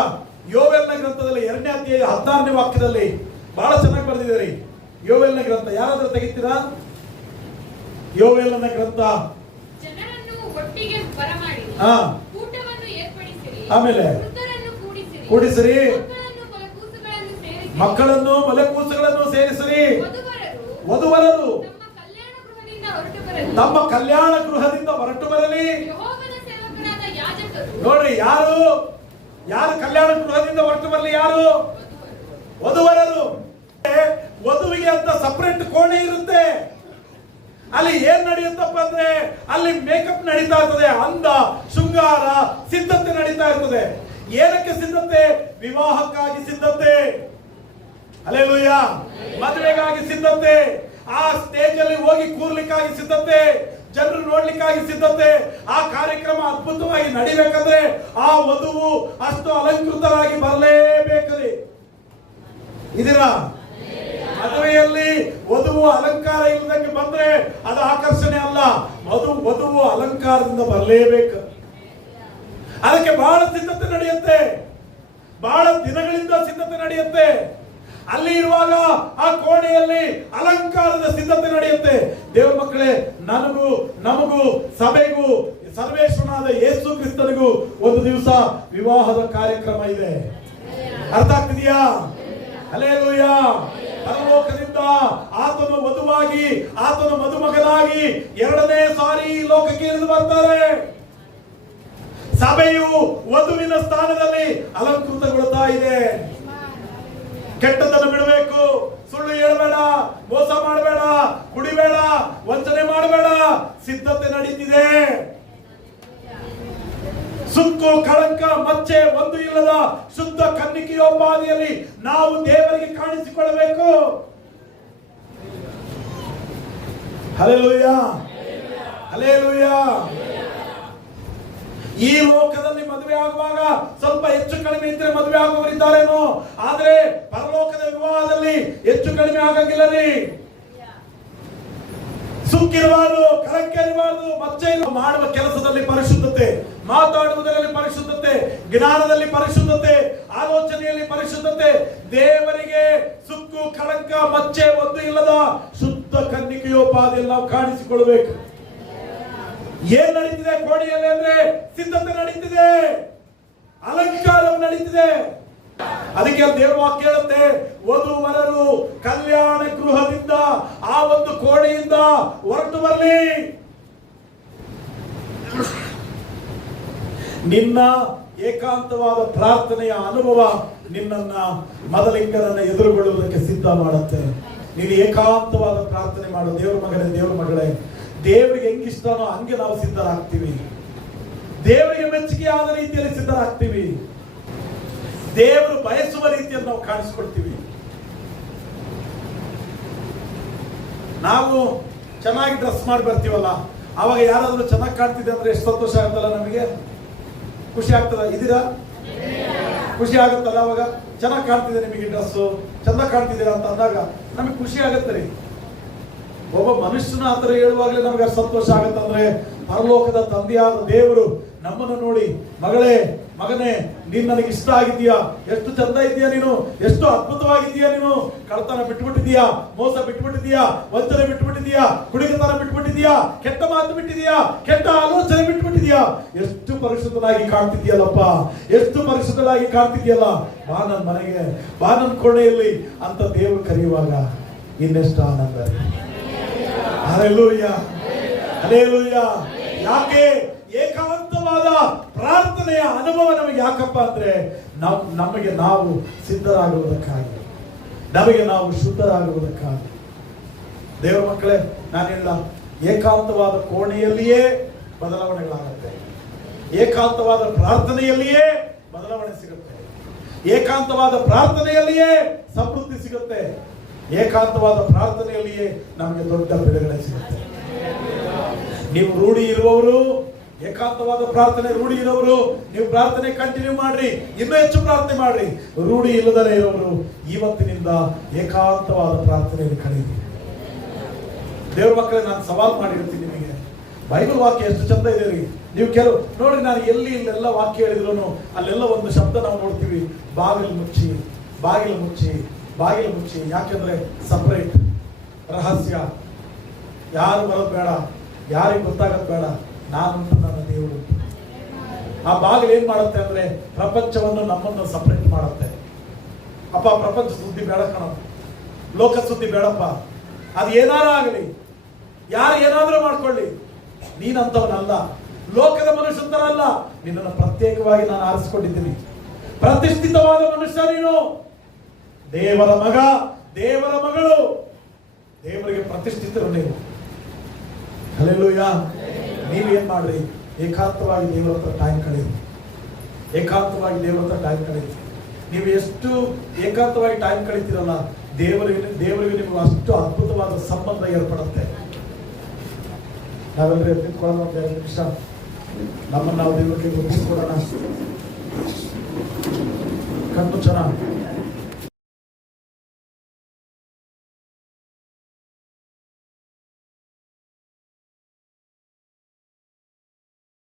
ಯೋವೇಲನ ಗ್ರಂಥದಲ್ಲಿ 2ನೇ ಅಧ್ಯಾಯ 16ನೇ ವಾಕ್ಯದಲ್ಲಿ ಬಹಳ ಚೆನ್ನಾಗಿ ಬರೆದಿದ್ದಾರೆ. ಯೋವೇಲನ ಗ್ರಂಥ ಯಾರಾದ್ರೂ ತೆಗಿತೀರಾ? ಯೋವೇಲನ ಗ್ರಂಥ. ಜನರನ್ನು ಒಟ್ಟಿಗೆ ಬರಮಾಡಿರಿ, ಹಾ, ಕೂಟವನ್ನು ಏರ್ಪಡಿಸಿರಿ, ಆಮೇಲೆ ವೃದ್ಧರನ್ನು ಕೂಡಿಸಿರಿ, ಮಕ್ಕಳನ್ನು ಮಕ್ಕಳನ್ನು ಮೊಲೆಕೂಸುಗಳನ್ನು ಸೇರಿಸಿರಿ. ವಧುವರರು ತಮ್ಮ ಕಲ್ಯಾಣ ಗೃಹದಿಂದ ಹೊರಟು ಬರಲಿ. ಯೆಹೋವನ ಸೇವಕರಾದ ಯಾಜಕರು. ನೋಡ್ರಿ, ಯಾರು ಕಲ್ಯಾಣ ಗೃಹದಿಂದ ಹೊರಟು ಬರಲಿ? ಯಾರು? ವಧುವರರು. ವಧುವಿಗೆ ಅಂತ ಸಪರೇಟ್ ಕೋಣೆ ಇರುತ್ತೆ. ಅಲ್ಲಿ ಏನ್ ನಡೆಯುತ್ತಪ್ಪ ಅಂದ್ರೆ ಅಲ್ಲಿ ಮೇಕಪ್ ನಡೀತಾ ಇರ್ತದೆ, ಅಂದ ಶೃಂಗಾರ ಸಿದ್ಧತೆ ನಡೀತಾ ಇರ್ತದೆ. ಏನಕ್ಕೆ ಸಿದ್ಧತೆ? ವಿವಾಹಕ್ಕಾಗಿ ಸಿದ್ಧತೆ, ಹಲ್ಲೆಲೂಯಾ, ಮದುವೆಗಾಗಿ ಸಿದ್ಧತೆ, ಆ ಸ್ಟೇಜ್ ಅಲ್ಲಿ ಹೋಗಿ ಕೂರ್ಲಿಕ್ಕಾಗಿ ಸಿದ್ಧತೆ, ಜನರು ನೋಡ್ಲಿಕ್ಕಾಗಿ ಸಿದ್ಧತೆ. ಆ ಕಾರ್ಯಕ್ರಮ ಅದ್ಭುತವಾಗಿ ನಡಿಬೇಕಂದ್ರೆ ಆ ವಧುವು ಅಷ್ಟು ಅಲಂಕೃತರಾಗಿ ಬರಲೇಬೇಕರಿ. ಇದೀರಾ? ಮದುವೆಯಲ್ಲಿ ವಧುವು ಅಲಂಕಾರ ಇಲ್ಲದಂಗೆ ಬಂದ್ರೆ ಅದು ಆಕರ್ಷಣೆ ಅಲ್ಲ. ವಧುವು ಅಲಂಕಾರದಿಂದ ಬರಲೇಬೇಕು. ಅದಕ್ಕೆ ಬಹಳ ಸಿದ್ಧತೆ ನಡೆಯುತ್ತೆ, ಬಹಳ ದಿನಗಳಿಂದ ಸಿದ್ಧತೆ ನಡೆಯುತ್ತೆ. ಅಲ್ಲಿ ಇರುವಾಗ ಆ ಕೋಣೆಯಲ್ಲಿ ಅಲಂಕಾರದ ಸಿದ್ಧತೆ ನಡೆಯುತ್ತೆ. ದೇವರ ಮಕ್ಕಳೇ, ನಮಗೂ ಸಭೆಗೂ ಸರ್ವೇಶ್ವರನಾದ ಯೇಸು ಕ್ರಿಸ್ತನಿಗೂ ಒಂದು ದಿವಸ ವಿವಾಹದ ಕಾರ್ಯಕ್ರಮ ಇದೆ. ಅರ್ಥ ಆಗ್ತಿದೆಯಾ? ಹಲ್ಲೆಲೂಯಾ. ಪರಲೋಕದಿಂದ ಆತನು ವಧುವಾಗಿ, ಆತನು ಮದುಮಗನಾಗಿ 2ನೇ ಸಾರಿ ಈ ಲೋಕಕ್ಕೆ ಇಳಿದು ಬರ್ತಾರೆ. ಸಭೆಯು ವಧುವಿನ ಸ್ಥಾನದಲ್ಲಿ ಅಲಂಕೃತಗೊಳ್ತಾ ಇದೆ. ಕೆಟ್ಟದನ್ನು ಬಿಡಬೇಕು, ಸುಳ್ಳು ಹೇಳಬೇಡ, ಮೋಸ ಮಾಡಬೇಡ, ಕುಡಿಬೇಡ, ವಂಚನೆ ಮಾಡಬೇಡ. ಸಿದ್ಧತೆ ನಡೀತಿದೆ. ಸುಕ್ಕು ಕಳಂಕ ಮಚ್ಚೆ ಒಂದು ಇಲ್ಲದ ಶುದ್ಧ ಕನ್ನಿಕೆಯೋಪಾದಿಯಲ್ಲಿ ನಾವು ದೇವರಿಗೆ ಕಾಣಿಸಿಕೊಳ್ಳಬೇಕು. Hallelujah, hallelujah. ಈ ಲೋಕದಲ್ಲಿ ಮದುವೆ ಆಗುವಾಗ ಸ್ವಲ್ಪ ಹೆಚ್ಚು ಕಡಿಮೆ ಇದ್ರೆ ಮದುವೆ ಆಗುವವರಿದ್ದಾರೇನೋ, ಆದ್ರೆ ಪರಲೋಕದ ವಿವಾಹದಲ್ಲಿ ಹೆಚ್ಚು ಕಡಿಮೆ ಆಗಂಗಿಲ್ಲ ರೀ. ಸುಕ್ಕಿರಬಾರದು, ಕಳಂಕ ಇರಬಾರದು, ಮಚ್ಚೆ ಮಾಡುವ ಕೆಲಸದಲ್ಲಿ ಪರಿಶುದ್ಧತೆ, ಮಾತಾಡುವುದರಲ್ಲಿ ಪರಿಶುದ್ಧತೆ, ಜ್ಞಾನದಲ್ಲಿ ಪರಿಶುದ್ಧತೆ, ಆಲೋಚನೆಯಲ್ಲಿ ಪರಿಶುದ್ಧತೆ. ದೇವರಿಗೆ ಸುಕ್ಕು ಕಳಂಕ ಮಚ್ಚೆ ಒಂದು ಇಲ್ಲದ ಶುದ್ಧ ಕನ್ನಿಕೆಯೋಪಾದಿಯಲ್ಲಿ ನಾವು ಕಾಣಿಸಿಕೊಳ್ಳಬೇಕು. ಏನ್ ನಡೀತಿದೆ ಕೋಣೆಯಲ್ಲಿ ಅಂದ್ರೆ ಸಿದ್ಧತೆ ನಡೀತಿದೆ, ಅಲಂಕಾರವು ನಡೀತಿದೆ. ಅದಕ್ಕೆ ದೇವರ ವಾಕ್ಯ ಹೇಳುತ್ತೆ, ವಧುವರರು ಕಲ್ಯಾಣ ಗೃಹದಿಂದ ಆ ಒಂದು ಕೋಣೆಯಿಂದ ಹೊರಟು ಬರಲಿ. ನಿನ್ನ ಏಕಾಂತವಾದ ಪ್ರಾರ್ಥನೆಯ ಅನುಭವ ನಿನ್ನನ್ನ ಮದಲಿಂಗನನ್ನ ಎದುರುಗೊಳ್ಳುವುದಕ್ಕೆ ಸಿದ್ಧ ಮಾಡುತ್ತೆ. ನೀನು ಏಕಾಂತವಾದ ಪ್ರಾರ್ಥನೆ ಮಾಡು. ದೇವರ ಮಗನೇ, ದೇವರ ಮಗಳೇ, ದೇವರಿಗೆ ಹೆಂಗಿಷ್ಟನೋ ಹಂಗೆ ನಾವು ಸಿದ್ಧರಾಗ್ತೀವಿ. ದೇವರಿಗೆ ಮೆಚ್ಚುಗೆ ಆದ ರೀತಿಯಲ್ಲಿ ಸಿದ್ಧರಾಗ್ತೀವಿ. ದೇವರು ಬಯಸುವ ರೀತಿಯಲ್ಲಿ ನಾವು ಕಾಣಿಸ್ಕೊಳ್ತೀವಿ. ನಾವು ಚೆನ್ನಾಗಿ ಡ್ರೆಸ್ ಮಾಡಿ ಬರ್ತೀವಲ್ಲ, ಅವಾಗ ಯಾರಾದ್ರೂ ಚೆನ್ನಾಗಿ ಕಾಣ್ತಿದೆ ಅಂದ್ರೆ ಎಷ್ಟು ಸಂತೋಷ ಆಗುತ್ತಲ್ಲ, ನಮಗೆ ಖುಷಿ ಆಗ್ತದ. ಇದೀರಾ? ಖುಷಿ ಆಗುತ್ತಲ್ಲ. ಅವಾಗ ಚೆನ್ನಾಗಿ ಕಾಣ್ತಿದೆ, ನಿಮಗೆ ಡ್ರೆಸ್ಸು ಚಂದ ಕಾಣ್ತಿದ್ದೀರಾ ಅಂತ ಅಂದಾಗ ನಮಗೆ ಖುಷಿ ಆಗುತ್ತೆ ರೀ. ಒಬ್ಬ ಮನುಷ್ಯನ ಆತರ ಹೇಳುವಾಗಲೇ ನಮಗೆ ಸಂತೋಷ ಆಗುತ್ತಂದ್ರೆ ಪರಲೋಕದ ತಂದೆಯಾದ ದೇವರು ನಮ್ಮನ್ನು ನೋಡಿ, ಮಗಳೇ, ಮಗನೇ, ನೀನ್ ನನಗೆ ಇಷ್ಟ ಆಗಿದ್ದೀಯಾ, ಎಷ್ಟು ಚಂದ ಇದೆಯಾ ನೀನು, ಎಷ್ಟು ಅದ್ಭುತವಾಗಿದ್ದೀಯಾ ನೀನು, ಕಳ್ತನ ಬಿಟ್ಬಿಟ್ಟಿದೀಯಾ, ಮೋಸ ಬಿಟ್ಬಿಟ್ಟಿದೀಯಾ, ವಂಚನೆ ಬಿಟ್ಬಿಟ್ಟಿದೀಯಾ, ಕುಡಿತನ ಬಿಟ್ಬಿಟ್ಟಿದೀಯಾ, ಕೆಟ್ಟ ಮಾತು ಬಿಟ್ಟಿದೀಯಾ, ಕೆಟ್ಟ ಆಲೋಚನೆ ಬಿಟ್ಬಿಟ್ಟಿದೀಯಾ, ಎಷ್ಟು ಪರಿಶುದ್ಧನಾಗಿ ಕಾಣ್ತಿದ್ಯಲ್ಲಪ್ಪ, ಎಷ್ಟು ಪರಿಶುದ್ಧನಾಗಿ ಕಾಣ್ತಿದ್ಯಲ್ಲ, ಬಾ ನನ್ನ ಮನೆಗೆ, ಬಾ ನನ್ನ ಕೋಣೆಯಲ್ಲಿ ಅಂತ ದೇವರು ಕರೆಯುವಾಗ ಇನ್ನೆಷ್ಟು ಆನಂದ. Hallelujah, hallelujah. ಯಾಕೆ? ಏಕಾಂತವಾದ ಪ್ರಾರ್ಥನೆಯ ಅನುಭವ ನಮಗೆ ಯಾಕಪ್ಪ ಅಂದ್ರೆ ನಮಗೆ ನಾವು ಸಿದ್ಧರಾಗುವುದಕ್ಕಾಗಿ, ನಮಗೆ ನಾವು ಶುದ್ಧರಾಗುವುದಕ್ಕಾಗಿ. ದೇವರ ಮಕ್ಕಳೇ, ನಾನು ಹೇಳ, ಏಕಾಂತವಾದ ಕೋಣೆಯಲ್ಲಿಯೇ ಬದಲಾವಣೆಗಳಾಗುತ್ತೆ. ಏಕಾಂತವಾದ ಪ್ರಾರ್ಥನೆಯಲ್ಲಿಯೇ ಬದಲಾವಣೆ ಸಿಗುತ್ತೆ. ಏಕಾಂತವಾದ ಪ್ರಾರ್ಥನೆಯಲ್ಲಿಯೇ ಸಮೃದ್ಧಿ ಸಿಗುತ್ತೆ. ಏಕಾಂತವಾದ ಪ್ರಾರ್ಥನೆಯಲ್ಲಿಯೇ ನಮಗೆ ದೊಡ್ಡ ಬಿಡುಗಡೆ ಸಿಗುತ್ತೆ. ನೀವು ರೂಢಿ ಇರುವವರು, ಏಕಾಂತವಾದ ಪ್ರಾರ್ಥನೆ ರೂಢಿ ಇರೋರು, ನೀವು ಪ್ರಾರ್ಥನೆ ಕಂಟಿನ್ಯೂ ಮಾಡ್ರಿ, ಇನ್ನೂ ಹೆಚ್ಚು ಪ್ರಾರ್ಥನೆ ಮಾಡ್ರಿ. ರೂಢಿ ಇಲ್ಲದಲೇ ಇರೋರು ಇವತ್ತಿನಿಂದ ಏಕಾಂತವಾದ ಪ್ರಾರ್ಥನೆಯಲ್ಲಿ ಕಳೀರಿ. ದೇವ್ರ ಮಕ್ಕಳೇ, ನಾನು ಸವಾಲ್ ಮಾಡಿರ್ತೀನಿ ನಿಮಗೆ, ಬೈಬಲ್ ವಾಕ್ಯ ಎಷ್ಟು ಚಂದ ಇದೆ ರೀ. ನೀವು ಕೆಲವು ನೋಡ್ರಿ, ನಾನು ಇಲ್ಲೆಲ್ಲ ವಾಕ್ಯ ಹೇಳಿದ್ರು ಅಲ್ಲೆಲ್ಲ ಒಂದು ಶಬ್ದ ನಾವು ನೋಡ್ತೀವಿ, ಬಾಗಿಲು ಮುಚ್ಚಿ ಬಾಗಿಲು ಮುಚ್ಚಿ ಬಾಗಿಲು ಮುಚ್ಚಿ. ಯಾಕೆಂದ್ರೆ ಸಪರೇಟ್, ರಹಸ್ಯ, ಯಾರು ಬರೋದು ಬೇಡ, ಯಾರಿಗೆ ಗೊತ್ತಾಗದ್ ಬೇಡ, ನಾನುಂಟು ನನ್ನ ದೇವರು. ಆ ಬಾಗಿಲು ಏನ್ ಮಾಡುತ್ತೆ ಅಂದ್ರೆ ಪ್ರಪಂಚವನ್ನು ನಮ್ಮನ್ನು ಸಪರೇಟ್ ಮಾಡುತ್ತೆ. ಅಪ್ಪ ಪ್ರಪಂಚ ಸುದ್ದಿ ಬೇಡ ಕಣ, ಲೋಕ ಸುದ್ದಿ ಬೇಡಪ್ಪ, ಅದು ಏನಾರು ಆಗಲಿ, ಯಾರು ಏನಾದ್ರೂ ಮಾಡ್ಕೊಳ್ಳಿ, ನೀನಂತವನಲ್ಲ, ಲೋಕದ ಮನುಷ್ಯಂತರಲ್ಲ, ನಿನ್ನನ್ನು ಪ್ರತ್ಯೇಕವಾಗಿ ನಾನು ಆರಿಸಿಕೊಂಡಿದ್ದೀನಿ. ಪ್ರತಿಷ್ಠಿತವಾದ ಮನುಷ್ಯ ನೀನು, ದೇವರ ಮಗ, ದೇವರ ಮಗಳು, ದೇವರಿಗೆ ಪ್ರತಿಷ್ಠಿತರು ನೀವು. ಹಲ್ಲೆಲೂಯಾ. ನೀವೇನ್ ಮಾಡ್ರಿ, ಏಕಾಂತವಾಗಿ ದೇವರ ಹತ್ರ ಟೈಮ್ ಕಳೆಯಿರಿ, ಏಕಾಂತವಾಗಿ ದೇವರ ಹತ್ರ ಟೈಮ್ ಕಳೆಯಿರಿ. ನೀವು ಎಷ್ಟು ಏಕಾಂತವಾಗಿ ಟೈಮ್ ಕಳೀತೀರಲ್ಲ, ದೇವರಿಗೆ ನಿಮಗೆ ಅಷ್ಟು ಅದ್ಭುತವಾದ ಸಂಬಂಧ ಏರ್ಪಡುತ್ತೆ. ನಾವೆಲ್ಲರೂ ನಿಂತ್ಕೊಳ್ಳೋಣ, ಒಂದು 2 ನಿಮಿಷ ನಮ್ಮನ್ನು ನಾವು ದೇವರಿಗೆ ಒಪ್ಪಿಸಿಕೊಡೋಣ. ಕಣ್ಣು ಚೆನ್ನಾಗಿ